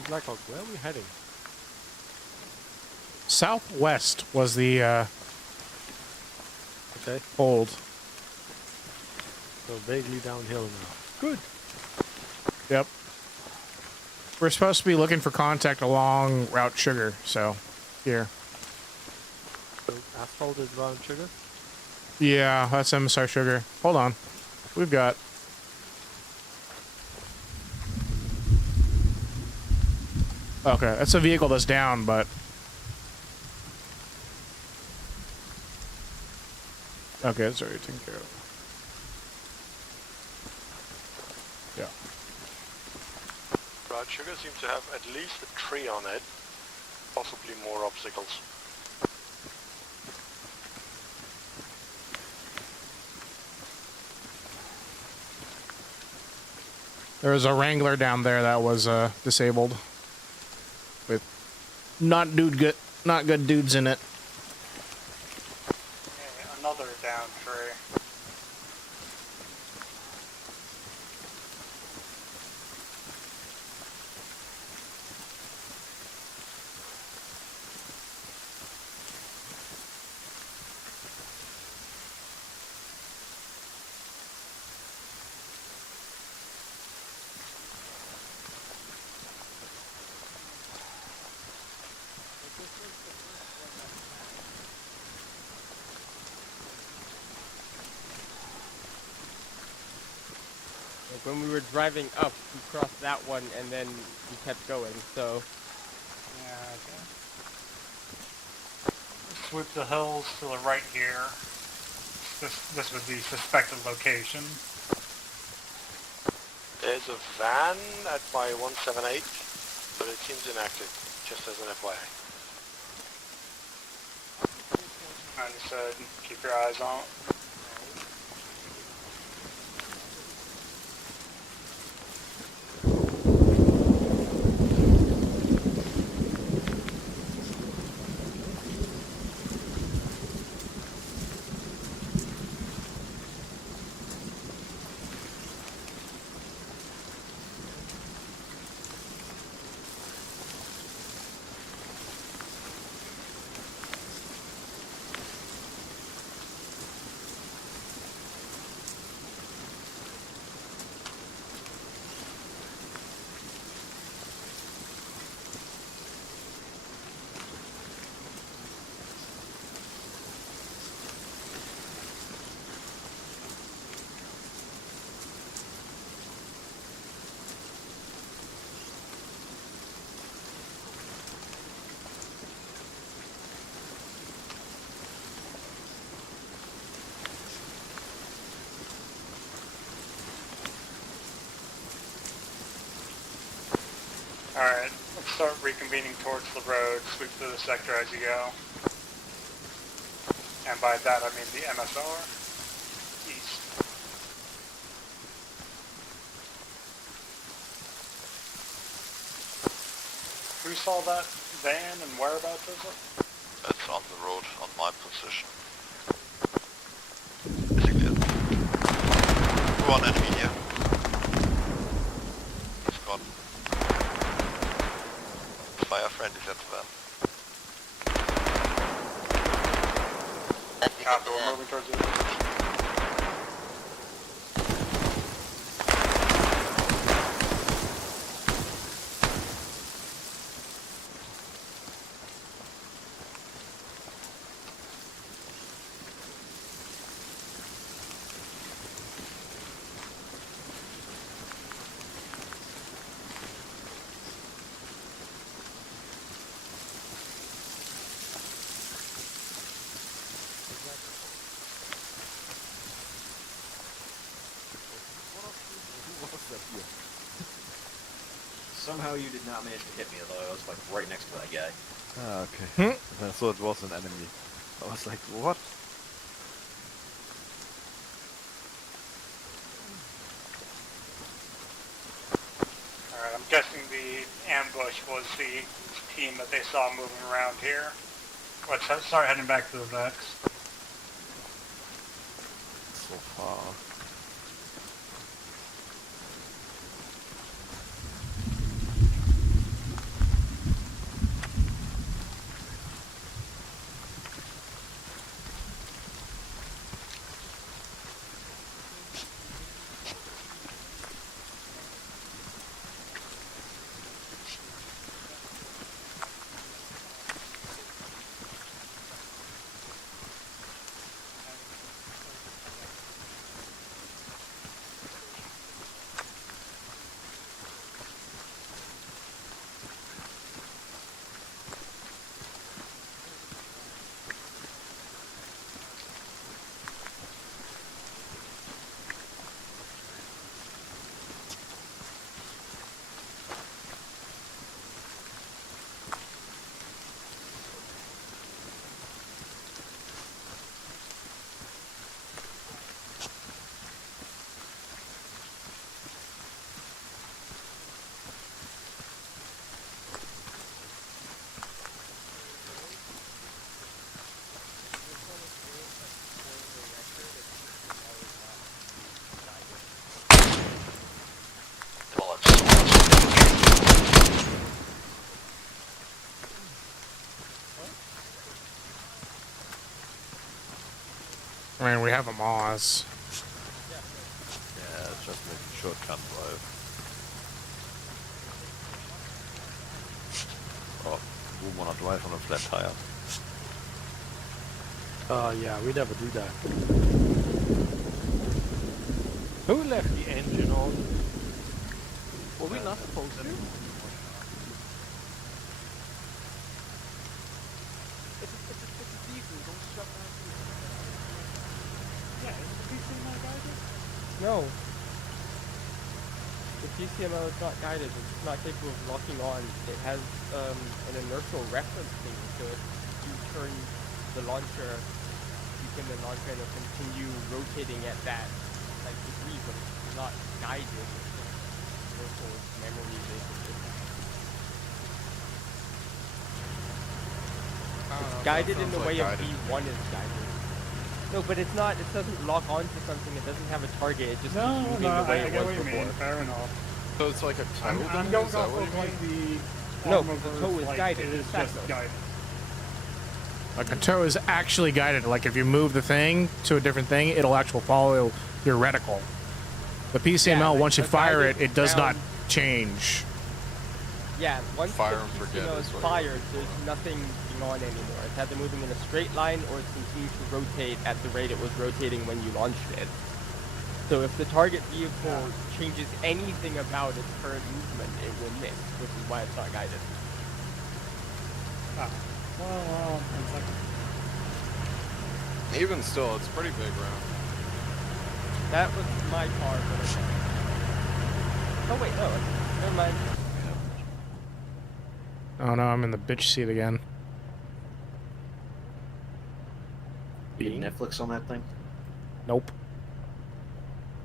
Blackhawk, where are we heading? Southwest was the okay. hold. So vaguely downhill now. Good. Yep. We're supposed to be looking for contact along Route Sugar, so here. So asphalt is Round Sugar? Yeah, that's MSR Sugar. Hold on. We've got... Okay, that's a vehicle that's down, but... Okay, it's already taken care of. Yeah. Broad Sugar seems to have at least a tree on it, possibly more obstacles. There was a Wrangler down there that was disabled. With not good dudes in it. Okay, another down tree. Like when we were driving up, we crossed that one and then we kept going, so... Yeah, okay. Sweep the hills to the right here. This was the suspected location. There's a van at my 178, but it seems inactive, just as an FYI. Understood. Keep your eyes on it. start reconvening towards the road, sweep through the sector as you go. And by that I mean the MSR, east. Who saw that van and whereabouts is it? It's on the road, on my position. Basically, one enemy here. He's gone. Fire friendly, that van. Copy, we're moving towards you. Somehow you did not manage to hit me, although I was like right next to that guy. Ah, okay. I thought it was an enemy. I was like, what? Alright, I'm guessing the ambush was the team that they saw moving around here. Let's start heading back to the Vex. So far. I mean, we have a Moz. Yeah, just making sure it can't drive. Oh, we wanna drive on a flat tire. Yeah, we never do that. Who left the engine on? Were we not supposed to? It's a diesel, don't shut down. Yeah, is the PCML guided? No. The PCML is not guided. It's not capable of locking on. It has an inertial reference thing, so if you turn the launcher, you can the launcher and it'll continue rotating at that like degree, but it's not guided. It's just inertial memory basically. It's guided in the way of V1 is guided. No, but it's not. It doesn't lock onto something. It doesn't have a target. It just keeps moving the way I it get was what you before. mean. Fair enough. So it's like a tow. I'm going off of like the. No, the tow is guided. It is just guided. Like a tow is actually guided. Like if you move the thing to a different thing, it'll actually follow your reticle. The PCML, once you fire it, it does not change. Yeah, once Fire the and forget PCML is is what fired, there's nothing going on anymore. It's either moving in a straight line or it's continuing to rotate at the rate it was rotating when you launched it. So if the target vehicle changes anything about its current movement, it will miss, which is why it's not guided. Ah, well, it's like... Even still, it's pretty big round. That was my car, but okay. Oh wait, no, never mind. Oh no, I'm in the bitch seat again. You get Netflix on that thing? Nope.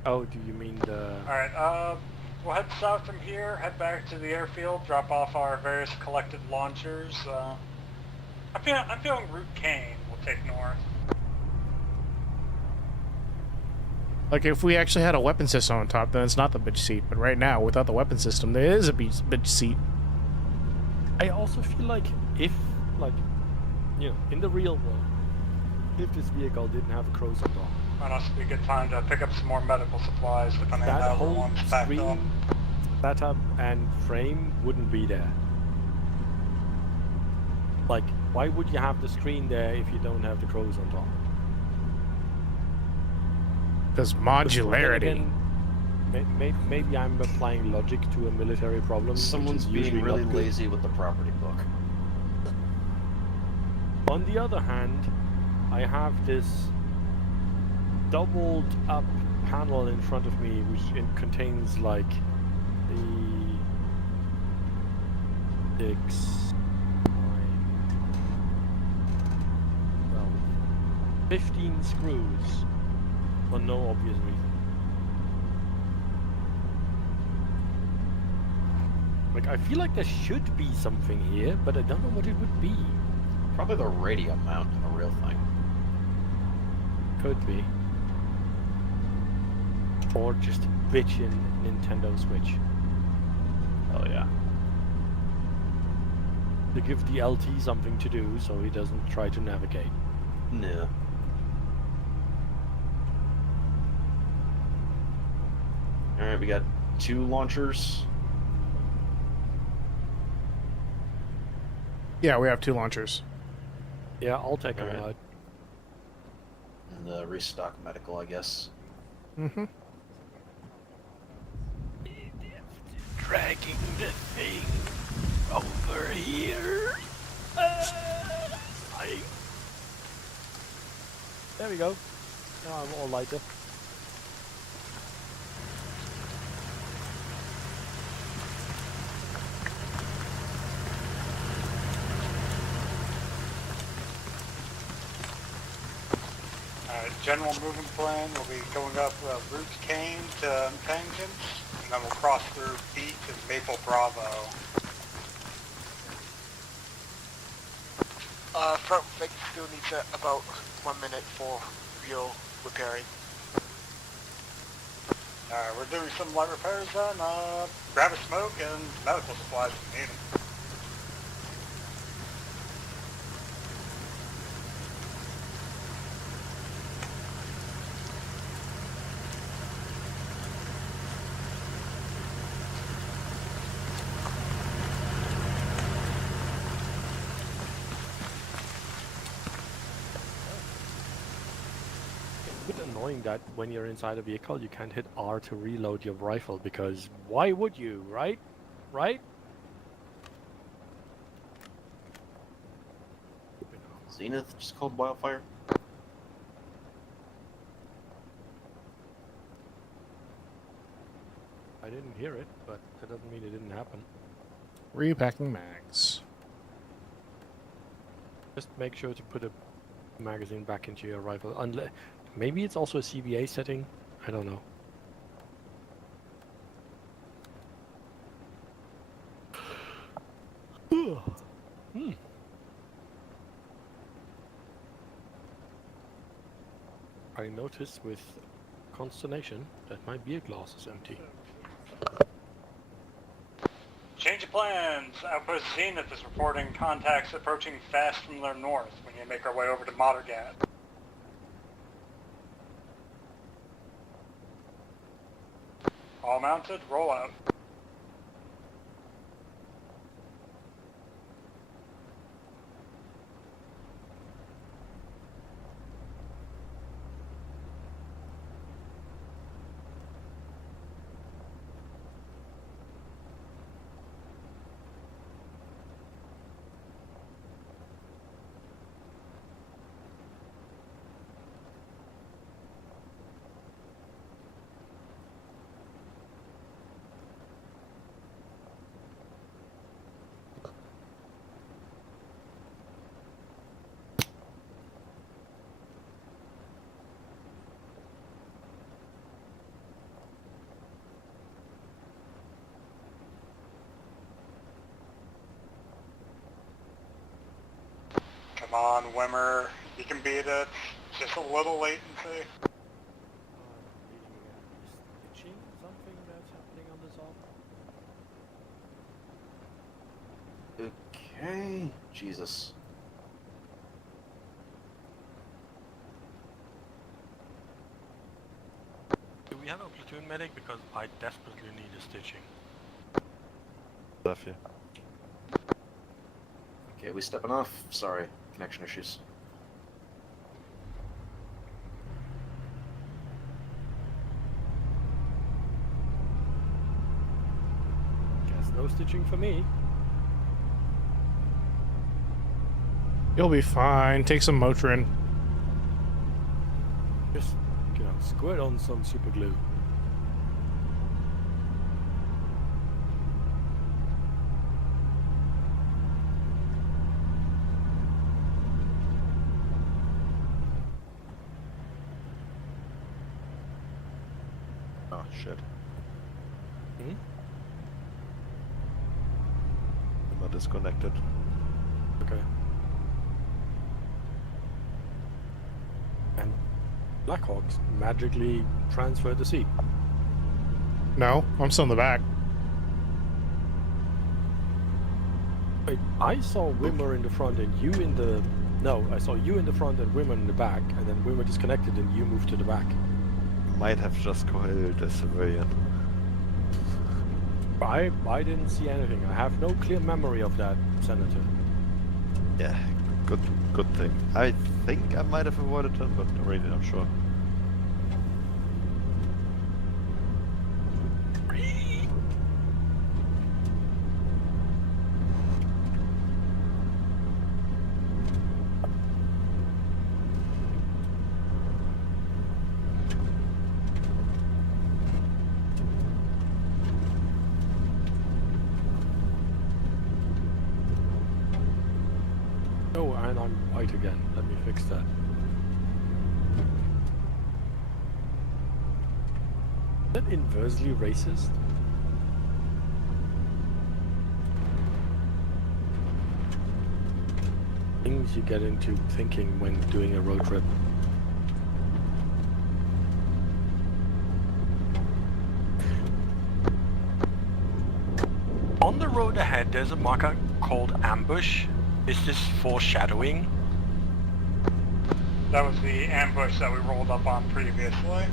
Oh, do you mean the... Alright, we'll head south from here, head back to the airfield, drop off our various collected launchers. I'm feeling Route Kane will take north. Like, if we actually had a weapon system on top, then it's not the bitch seat. But right now, without the weapon system, there is a bitch seat. I also feel like if, like, you know, in the real world, if this vehicle didn't have a cruise on top, Might also be a good time to pick up some more medical supplies depending on that how whole everyone's packed up. screen setup and frame wouldn't be there. Like, why would you have the screen there if you don't have the crows on top? Because modularity. Maybe I'm applying logic to a military problem. Someone's being really lazy with the property book. On the other hand, I have this doubled up panel in front of me which contains like the 6, 9, 12, 15 screws for no obvious reason. Like, I feel like there should be something here, but I don't know what it would be. Probably the radio mount on the real thing. Could be. Or just bitchin' Nintendo Switch. Oh yeah. To give the LT something to do so he doesn't try to navigate. No. Alright, we got 2 launchers. Yeah, we have 2 launchers. Yeah, I'll take a Alright. ride. And restock medical, I guess. Mm-hmm. Dragging the thing over here. There we go. Now I'm all lighter. General movement plan will be going up Route Kane to Tangent, and then we'll cross through Beat and Maple Bravo. Front fix still needs about 1 minute for real repairing. Alright, we're doing some light repairs then. Grab a smoke and medical supplies if you need them. It's a bit annoying that when you're inside a vehicle you can't hit R to reload your rifle, because why would you, right? Right? Zenith just called wildfire. I didn't hear it, but that doesn't mean it didn't happen. Repacking mags. Just make sure to put a magazine back into your rifle. Maybe it's also a CBA setting. I don't know. Hmm. I noticed with consternation that my beer glass is empty. Change of plans. Outpost Zenith is reporting contacts approaching fast from their north. We need to make our way over to Moddergat. All mounted, roll out. Come on, Wimmer. You can beat it. Just a little latency. Stitching, something that's happening on this op. Okay. Jesus. Do we have a platoon medic? Because I desperately need a stitching. Stuff here. Okay, we stepping off. Sorry, connection issues. Guess no stitching for me. You'll be fine. Take some Motrin. Just, you know, squirt on some super glue. Oh shit. Hmm? I'm not disconnected. Okay. And Blackhawks magically transfer the seat. No, I'm still in the back. Wait, I saw Wimmer in the front and you in the... No, I saw you in the front and Wimmer in the back, and then Wimmer disconnected and you moved to the back. Might have just coiled a civilian. I didn't see anything. I have no clear memory of that, Senator. Yeah, good thing. I think I might have avoided him, but I'm really not sure. Oh, and I'm white again. Let me fix that. Is that inversely racist? Things you get into thinking when doing a road trip. On the road ahead, there's a marker called ambush. Is this foreshadowing? That was the ambush that we rolled up on previously. I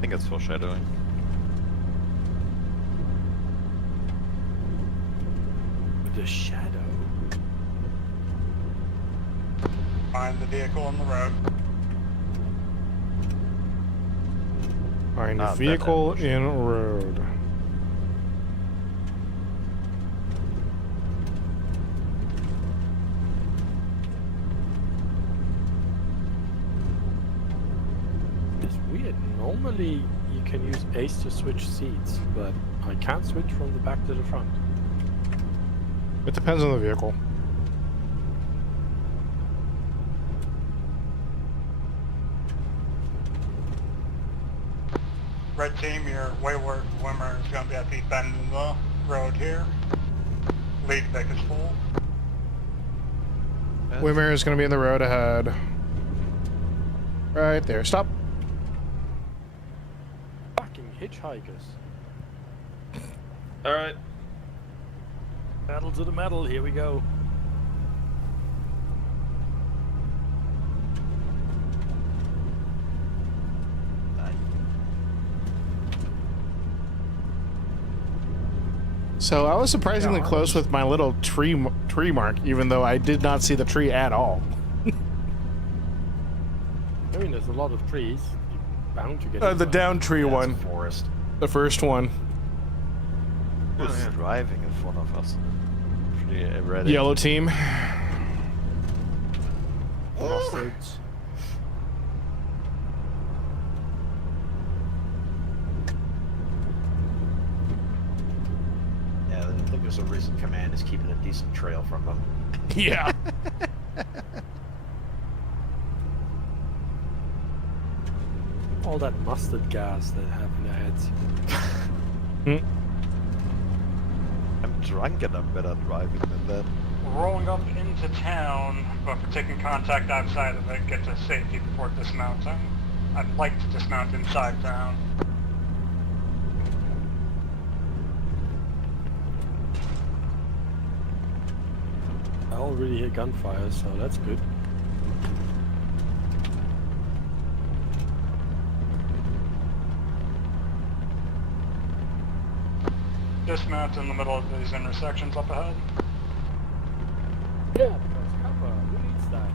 think it's foreshadowing. The shadow. Find the vehicle on the road. Find the vehicle in road. It's weird. Normally you can use Ace to switch seats, but I can't switch from the back to the front. It depends on the vehicle. Red team, your wayward Wimmer is going to be at the bend in the road here. Lead deck is full. Wimmer is going to be in the road ahead. Right there. Stop. Fucking hitchhikers. Alright. Pedal to the metal, here we go. So I was surprisingly close with my little tree mark, even though I did not see the tree at all. I mean, there's a lot of trees. You're bound to get The down tree one. Forest. The first one. Who's driving in front of us? Pretty ready. Yellow team. Bastards. Yeah, I think there's a reason command is keeping a decent trail from them. Yeah. All that mustard gas they have in their heads. drunk and I'm better at driving than that. We're rolling up into town, but for taking contact outside of it, get to safety before dismounting. I'd like to dismount inside town. I already hear gunfire, so that's good. Dismount in the middle of these intersections up ahead. Yeah, because cover. Who needs that?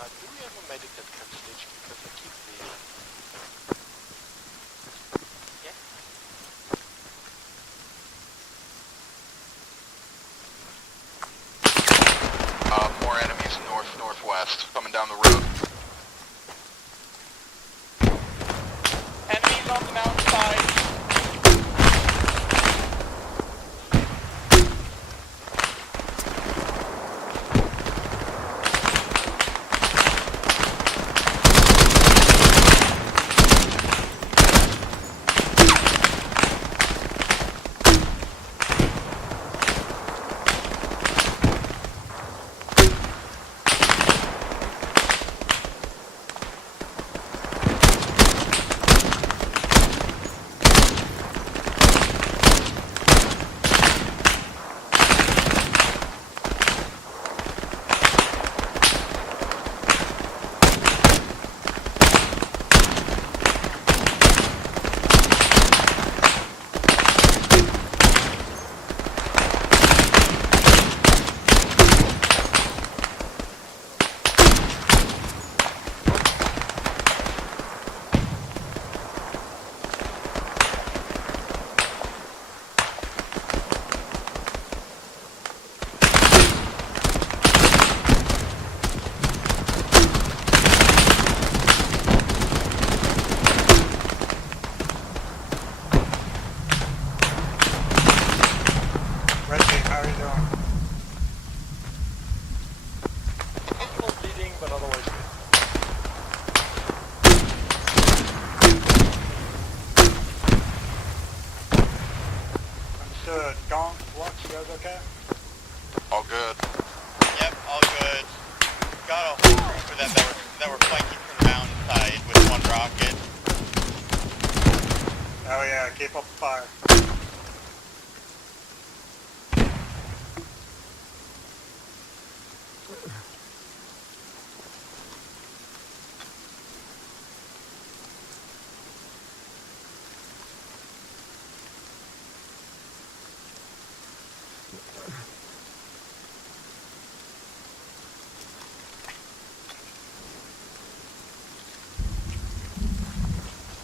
Do we have a medic that can stitch? Because I keep bleeding. Yeah. More enemies northwest coming down the road. Enemies on the mountainside. All good. Yep, all good. Got a whole group of them that were flanking from the mountainside with one rocket. Oh yeah, keep up the fire.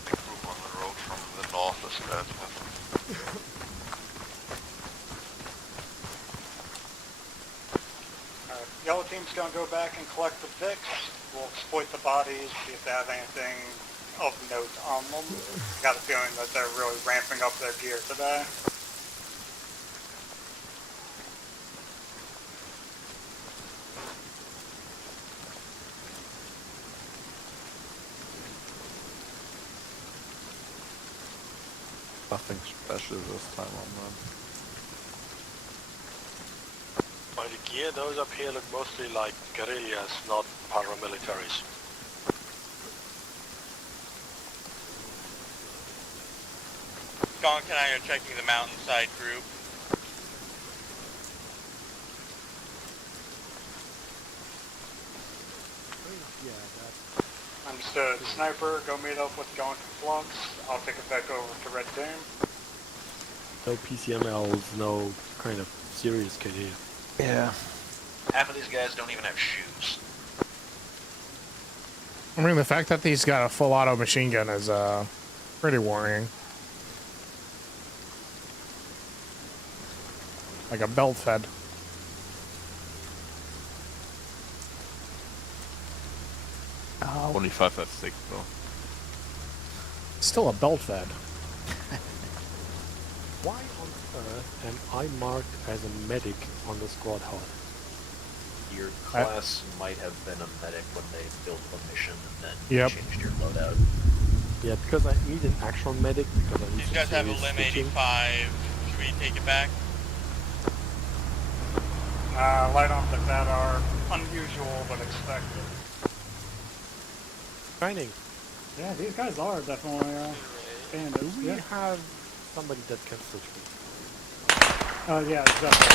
Group on the road from the north is dead. Yellow team's gonna go back and collect the Vicks. We'll exploit the bodies, see if they have anything of note on them. Got a feeling that they're really ramping up their gear today. Nothing special this time on them. By the gear, those up here look mostly like guerrillas, not paramilitaries. Gonk and I are checking the mountainside group. Understood. Sniper, go meet up with Gonk and Flux. I'll take it back over to Red Team. No PCMLs, no kind of serious kid here. Yeah. Half of these guys don't even have shoes. I mean, the fact that he's got a full auto machine gun is pretty worrying. Like a belt fed. Only 5.56, bro. Still a belt fed. Why on earth am I marked as a medic on the squad HUD? Your class might have been a medic when they built the mission and then Yep. changed your loadout. Yeah, because I need an actual medic, because I need These some guys have a serious lim stitching. 85. Should we take it back? Light on the that are unusual but expected. Training. Yeah, these guys are definitely bandits. Do we Yeah. have somebody that can switch me? Yeah, exactly.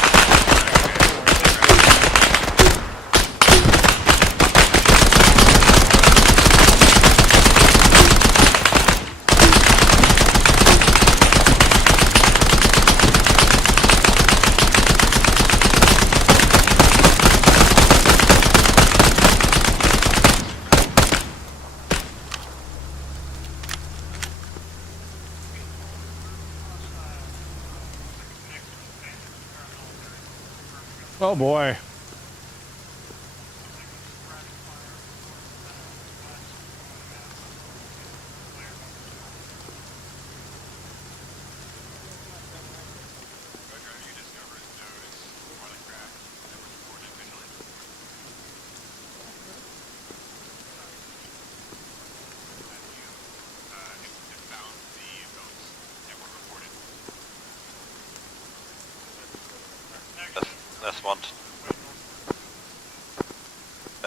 Oh boy. That's one.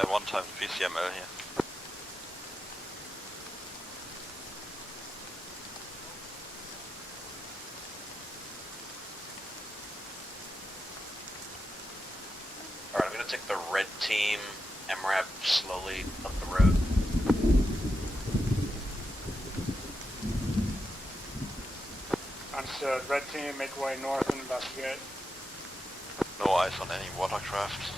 One times PCML here. Alright, I'm gonna take the red team MRAP slowly up the road. Understood. Red Team, make way north and investigate. No eyes on any watercraft.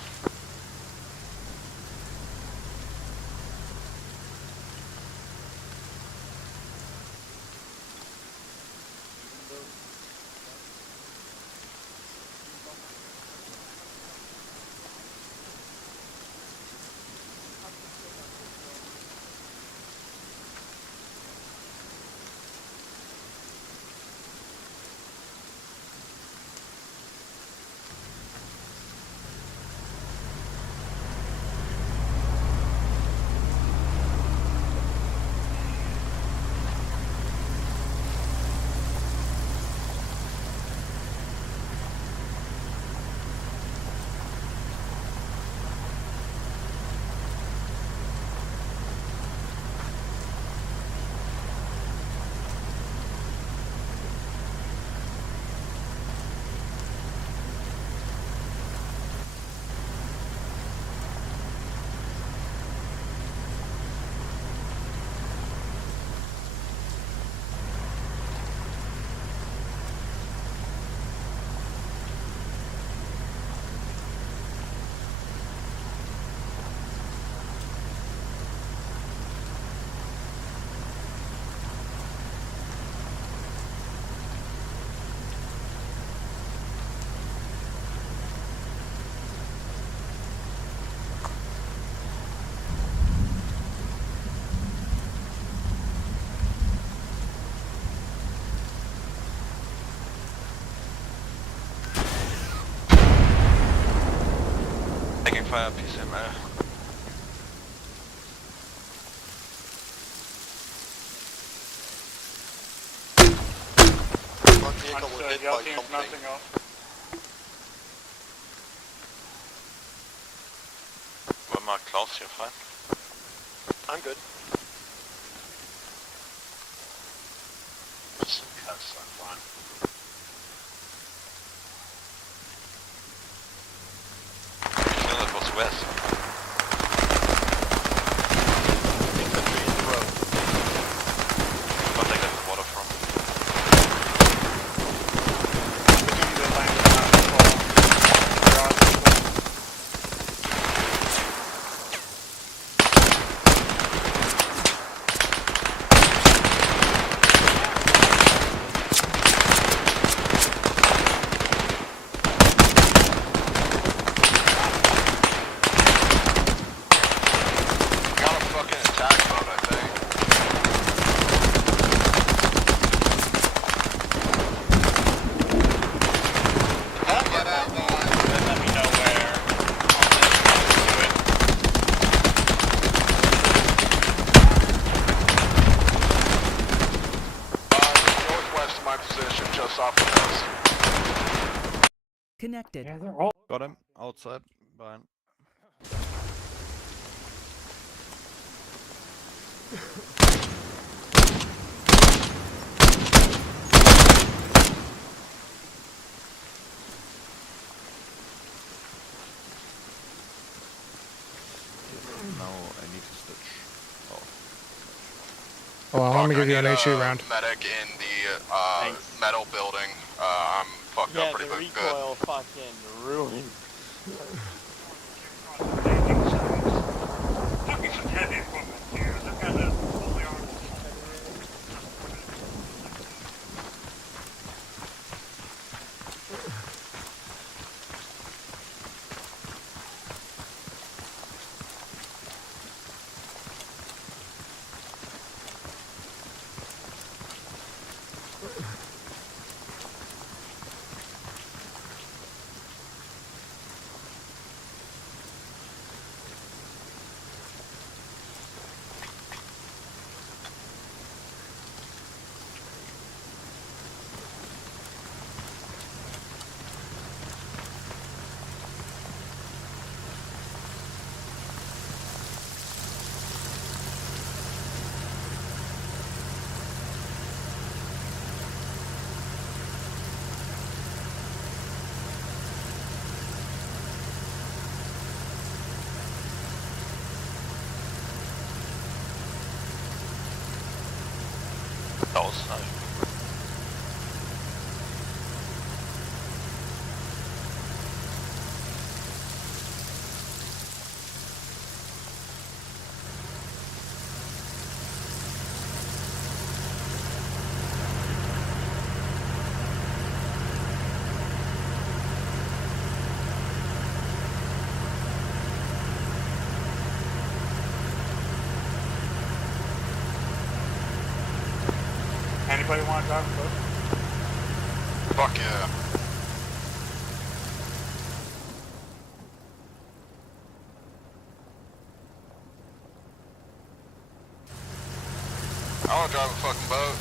Taking fire PCML. Understood. Yellow Team's mounting up. Unless you're fine. I'm good. Yes, I'm fine. I feel it was west. Infantry in the road. But they got the water from. Connected. Yeah, they're all. Got him outside. Behind. Now I need to stitch. Oh. Hold on, let me give you an HE round. Medic in the metal building. I'm fucked up pretty the good. recoil fucking ruined. Fucking some heavy equipment here. They've got a fully armed. That was nice. Anybody want to drive a boat? Fuck yeah. I want to drive a fucking boat.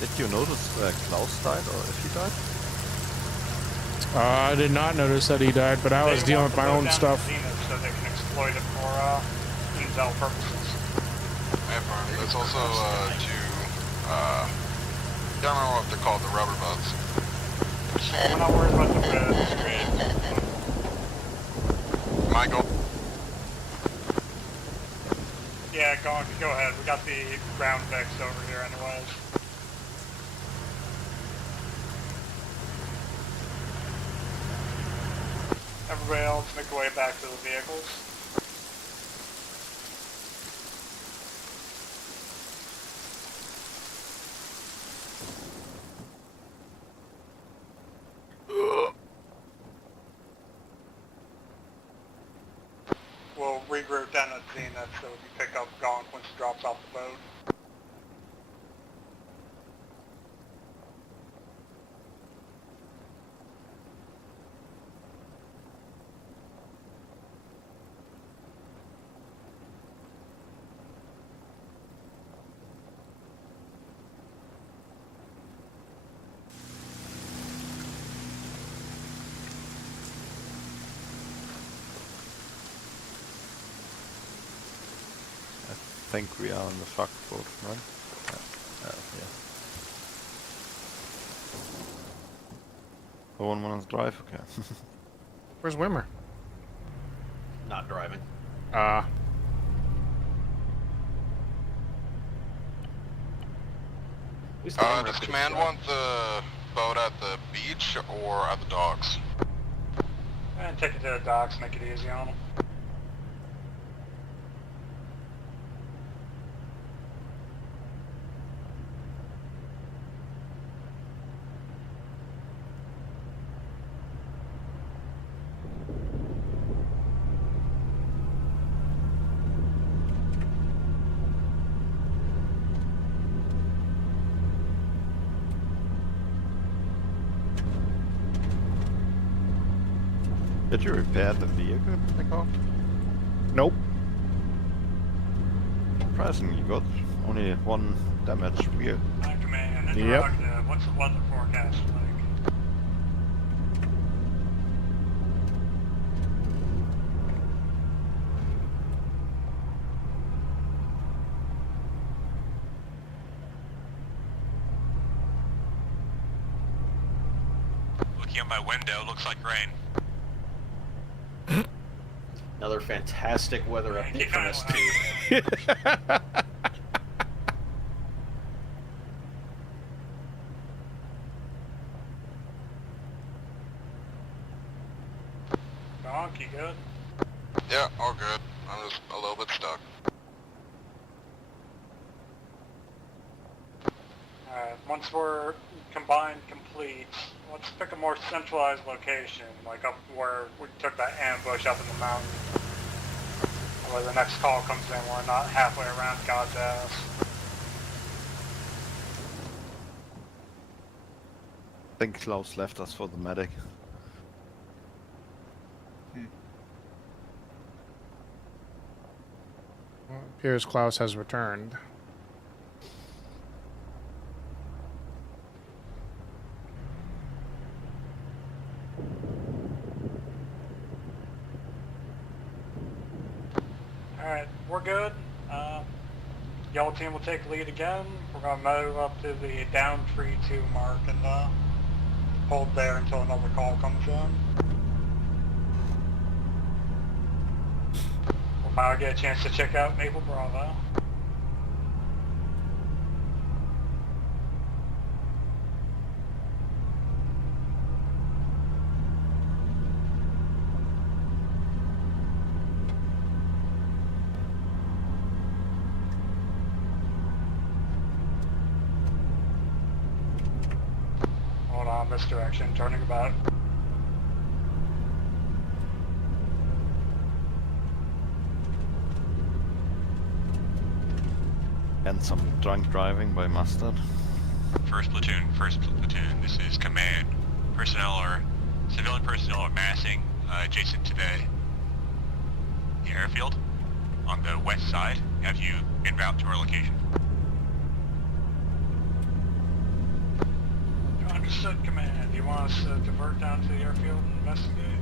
Did you notice Klaus died or if he died? I did not notice that he died, but I was dealing with my own stuff. ZENITH so they can exploit it for intel purposes. There's also don't remember what they're called, the rubber boats. We're not worried about the street. Michael? Yeah, go ahead. We got the ground fixed over here anyways. Everybody else make your way back to the vehicles. We'll regroup down at ZENITH so we can pick up Gonk once he drops off the boat. think we are on the truck boat, right? Yeah. No one wants to drive? Okay. Where's Wimmer? Not driving. Does command want the boat at the beach or at the docks? And take it to the docks, make it easy on them. Did you repair the vehicle, Nico? Nope. Surprising, you got only one damaged wheel. Hi, Command. Yep. What's the weather forecast like? Looking out my window, looks like rain. Another fantastic weather update from S2. Donk, you good? Yeah, all good. I'm just a little bit stuck. Alright, once we're combined complete, let's pick a more centralized location, like up where we took that ambush up in the mountain. Where the next call comes in, we're not halfway around God's ass. I think Klaus left us for the medic. Well, it appears Klaus has returned. Alright, we're good. Yellow team will take lead again. We're going to move up to the down 3-2 mark and hold there until another call comes in. We'll finally get a chance to check out Naval Bravo. Hold on, misdirection, turning about. And some drunk driving by Mustard. First platoon, this is command. Civilian personnel are massing adjacent to the airfield on the west side. Have you en route to our location? Understood, Command. Do you want us to divert down to the airfield and investigate?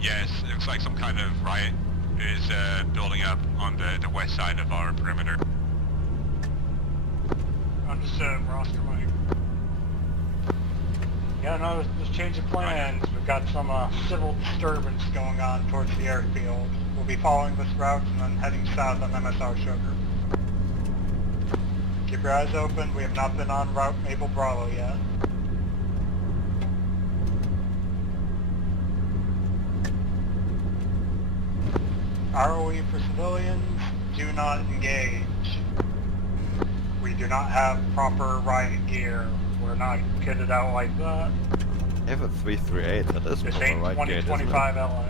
Yes, it looks like some kind of riot is building up on the west side of our perimeter. Understood, roster Mike. Yeah, no, there's change of plans. We've got some civil disturbance going on towards the airfield. We'll be following this route and then heading south on MSR Sugar. Keep your eyes open. We have not been on route Naval Bravo yet. ROE for civilians, do not engage. We do not have proper riot gear. We're not kitted out like that. I have a 338, that is This proper ain't right gate, isn't it? 2025 LA.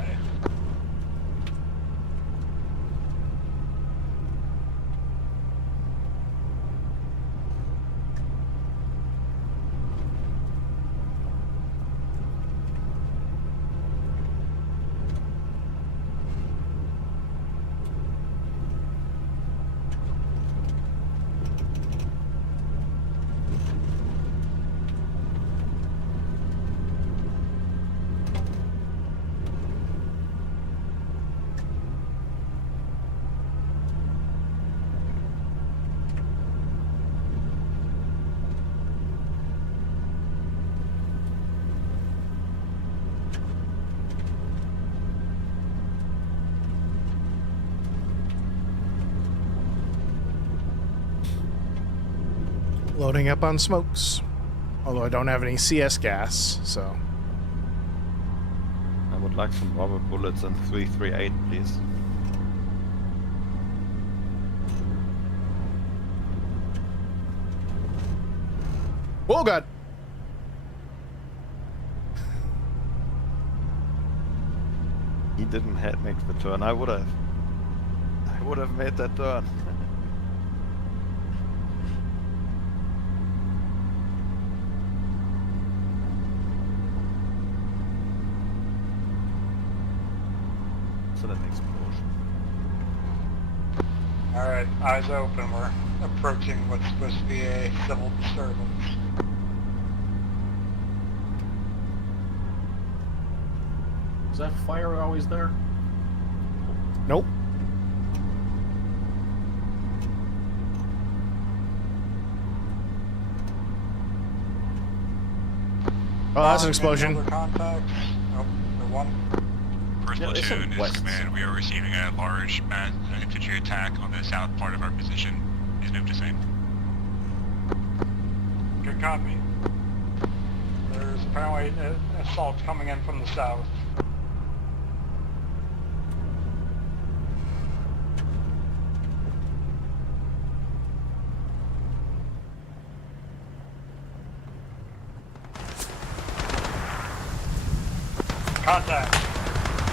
Loading up on smokes. Although I don't have any CS gas, so. I would like some rubber bullets and 338, please. Oh god! He didn't make the turn. I would have made that turn. So that explosion. Alright, eyes open. We're approaching what's supposed to be a civil disturbance. Is that fire always there? Nope. Oh, that's an explosion. Contacts. Nope, the one. First Yeah, there's platoon some is command. We are receiving a large infantry attack on the south part of our position. Please move to same. Good copy. There's apparently an assault coming in from the south. Contact.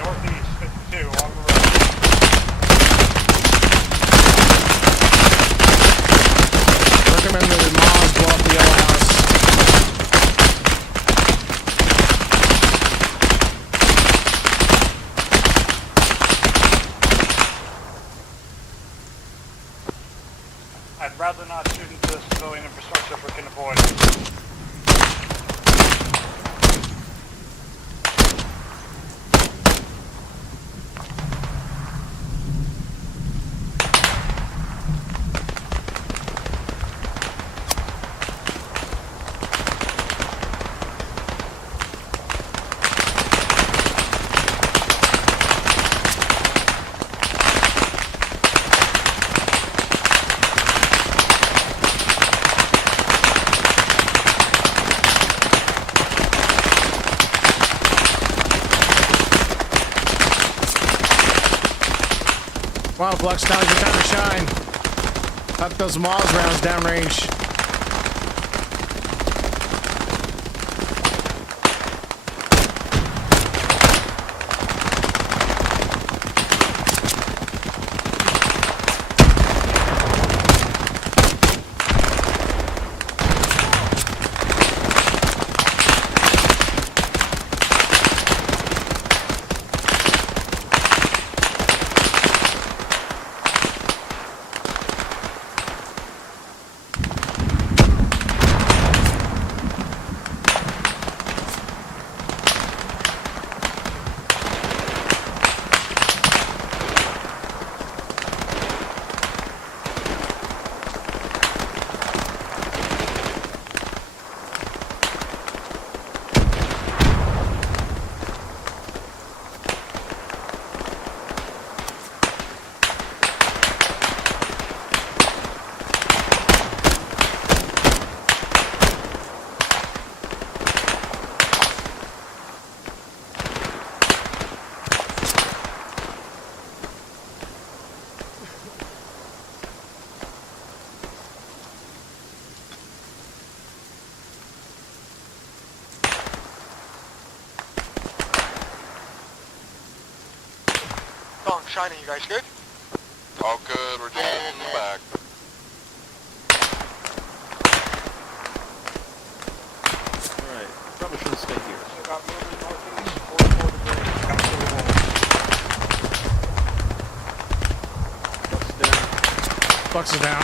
Northeast 52 on the road. Recommend that the mods blow up the yellow house. I'd rather not shoot into civilian infrastructure if we can avoid it. Wow, Flux, now's your time to shine. Tuck those Moz rounds downrange. Shining, you guys good? All good, we're just in the back. Alright, probably shouldn't stay here. So got moving northeast, 44 degrees, come to the wall. Flux is down.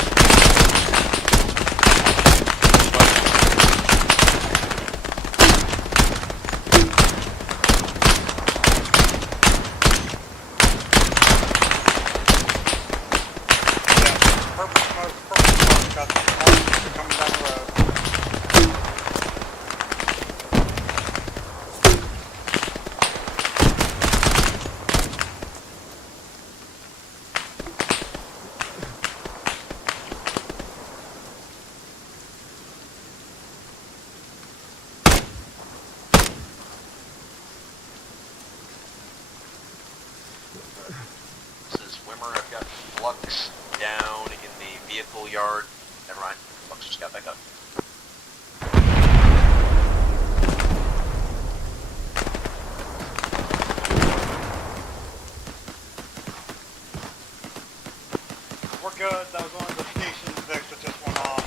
Flux down in the vehicle yard. Never mind. Flux just got back up. We're good. That was one of the stations Vix that just went off.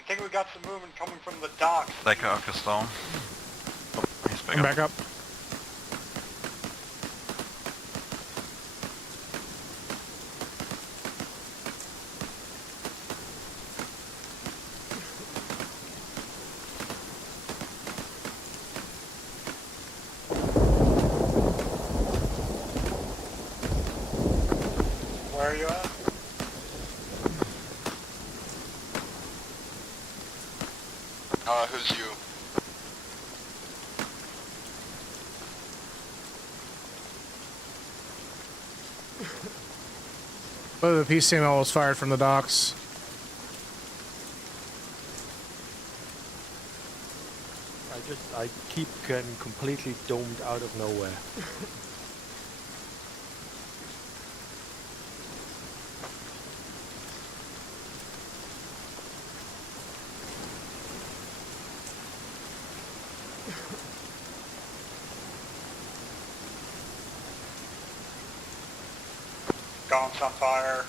I think we got some movement coming from the docks. Like Stone. Oh, he's I'm back up. Where are you at? Who's you? Oh, the PCML was fired from the docks. I keep getting completely domed out of nowhere. Gonks on fire.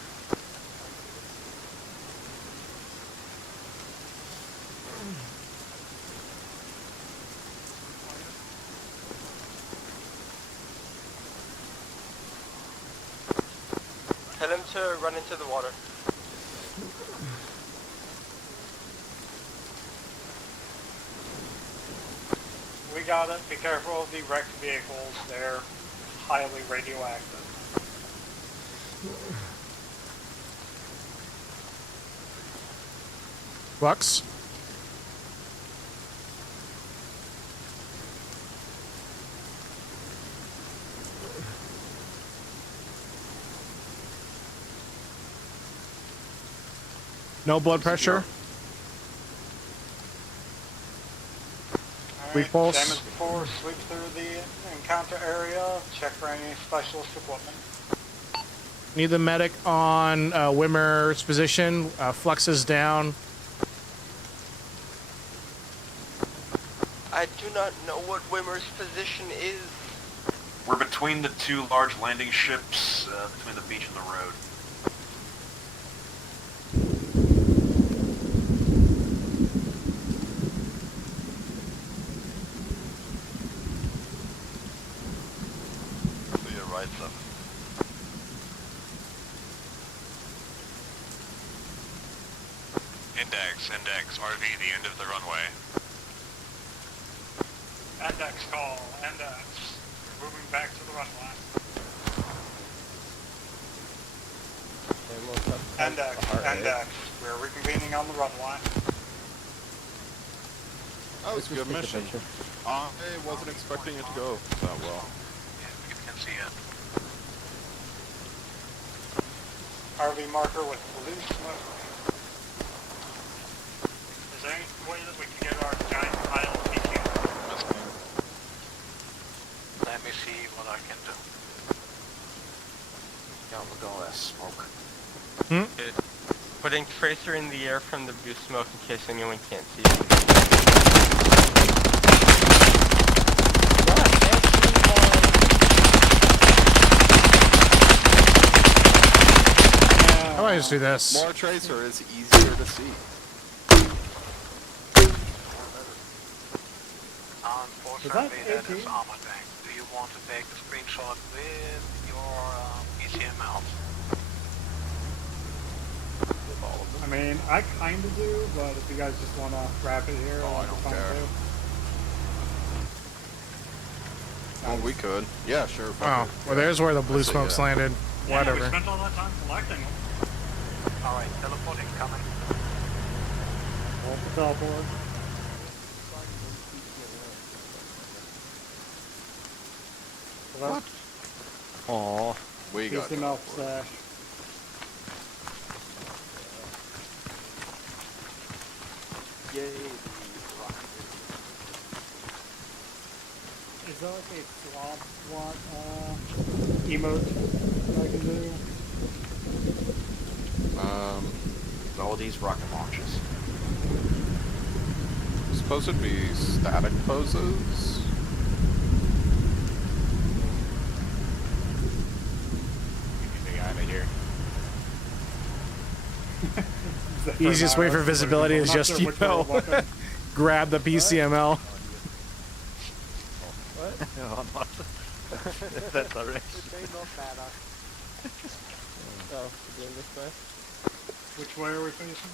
Tell him to run into the water. We got it. Be careful of the wrecked vehicles. They're highly radioactive. Flux. No blood pressure. Weak pulse. Same as before, sweep through the encounter area, check for any specialist equipment. Need the medic on Wimmer's position. Flux is down. I do not know what Wimmer's position is. We're between the two large landing ships, between the beach and the road. To your right, sir. Index, RV, the end of the runway. Index call, Index. Moving back to the runway. Index. We're reconvening on the runway. That was a good mission. I wasn't expecting it to go that well. Yeah, we can see it. RV marker with blue smoke. Is there any way that we can get our giant pile of PQ? Let me see what I can do. Yeah, look at all that smoke. Good. Putting tracer in the air from the blue smoke in case anyone can't see it. How about I just do this? More tracer is easier to see. Unfortunately, that is armor tank. Do you want to take the screenshot with your ECML? I mean, I kind of do, but if you guys just want to wrap it here, I don't care. Oh, we could. Yeah, sure. Oh, well, there's where the blue smoke's landed. Yeah, we Whatever. spent all that time collecting them. Alright, teleporting coming. Off the teleport. What? Aw. We got the mouth slash. Yay. Is that like a swab swat emote that I can do? All these rocket launches. I suppose it'd be static poses. Get out of here. Easiest way for visibility is just, you know, grab the PCML. What? No, not that direction. It may not matter. Oh, we're doing this way? Which way are we facing?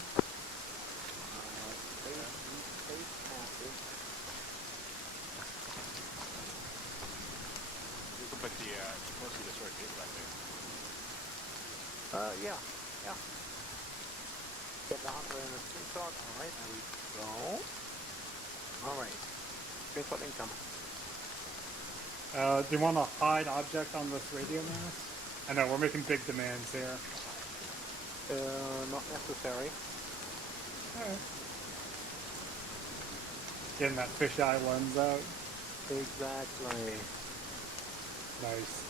You can put the mostly the sword gate back there. Yeah. Get the hunter in the screenshot. Alright, there we go. Alright. Screenshot incoming. Do you want to hide object on this radio mass? I know, we're making big demands here. Not necessary. Alright. Getting that fisheye lens out. Exactly. Nice.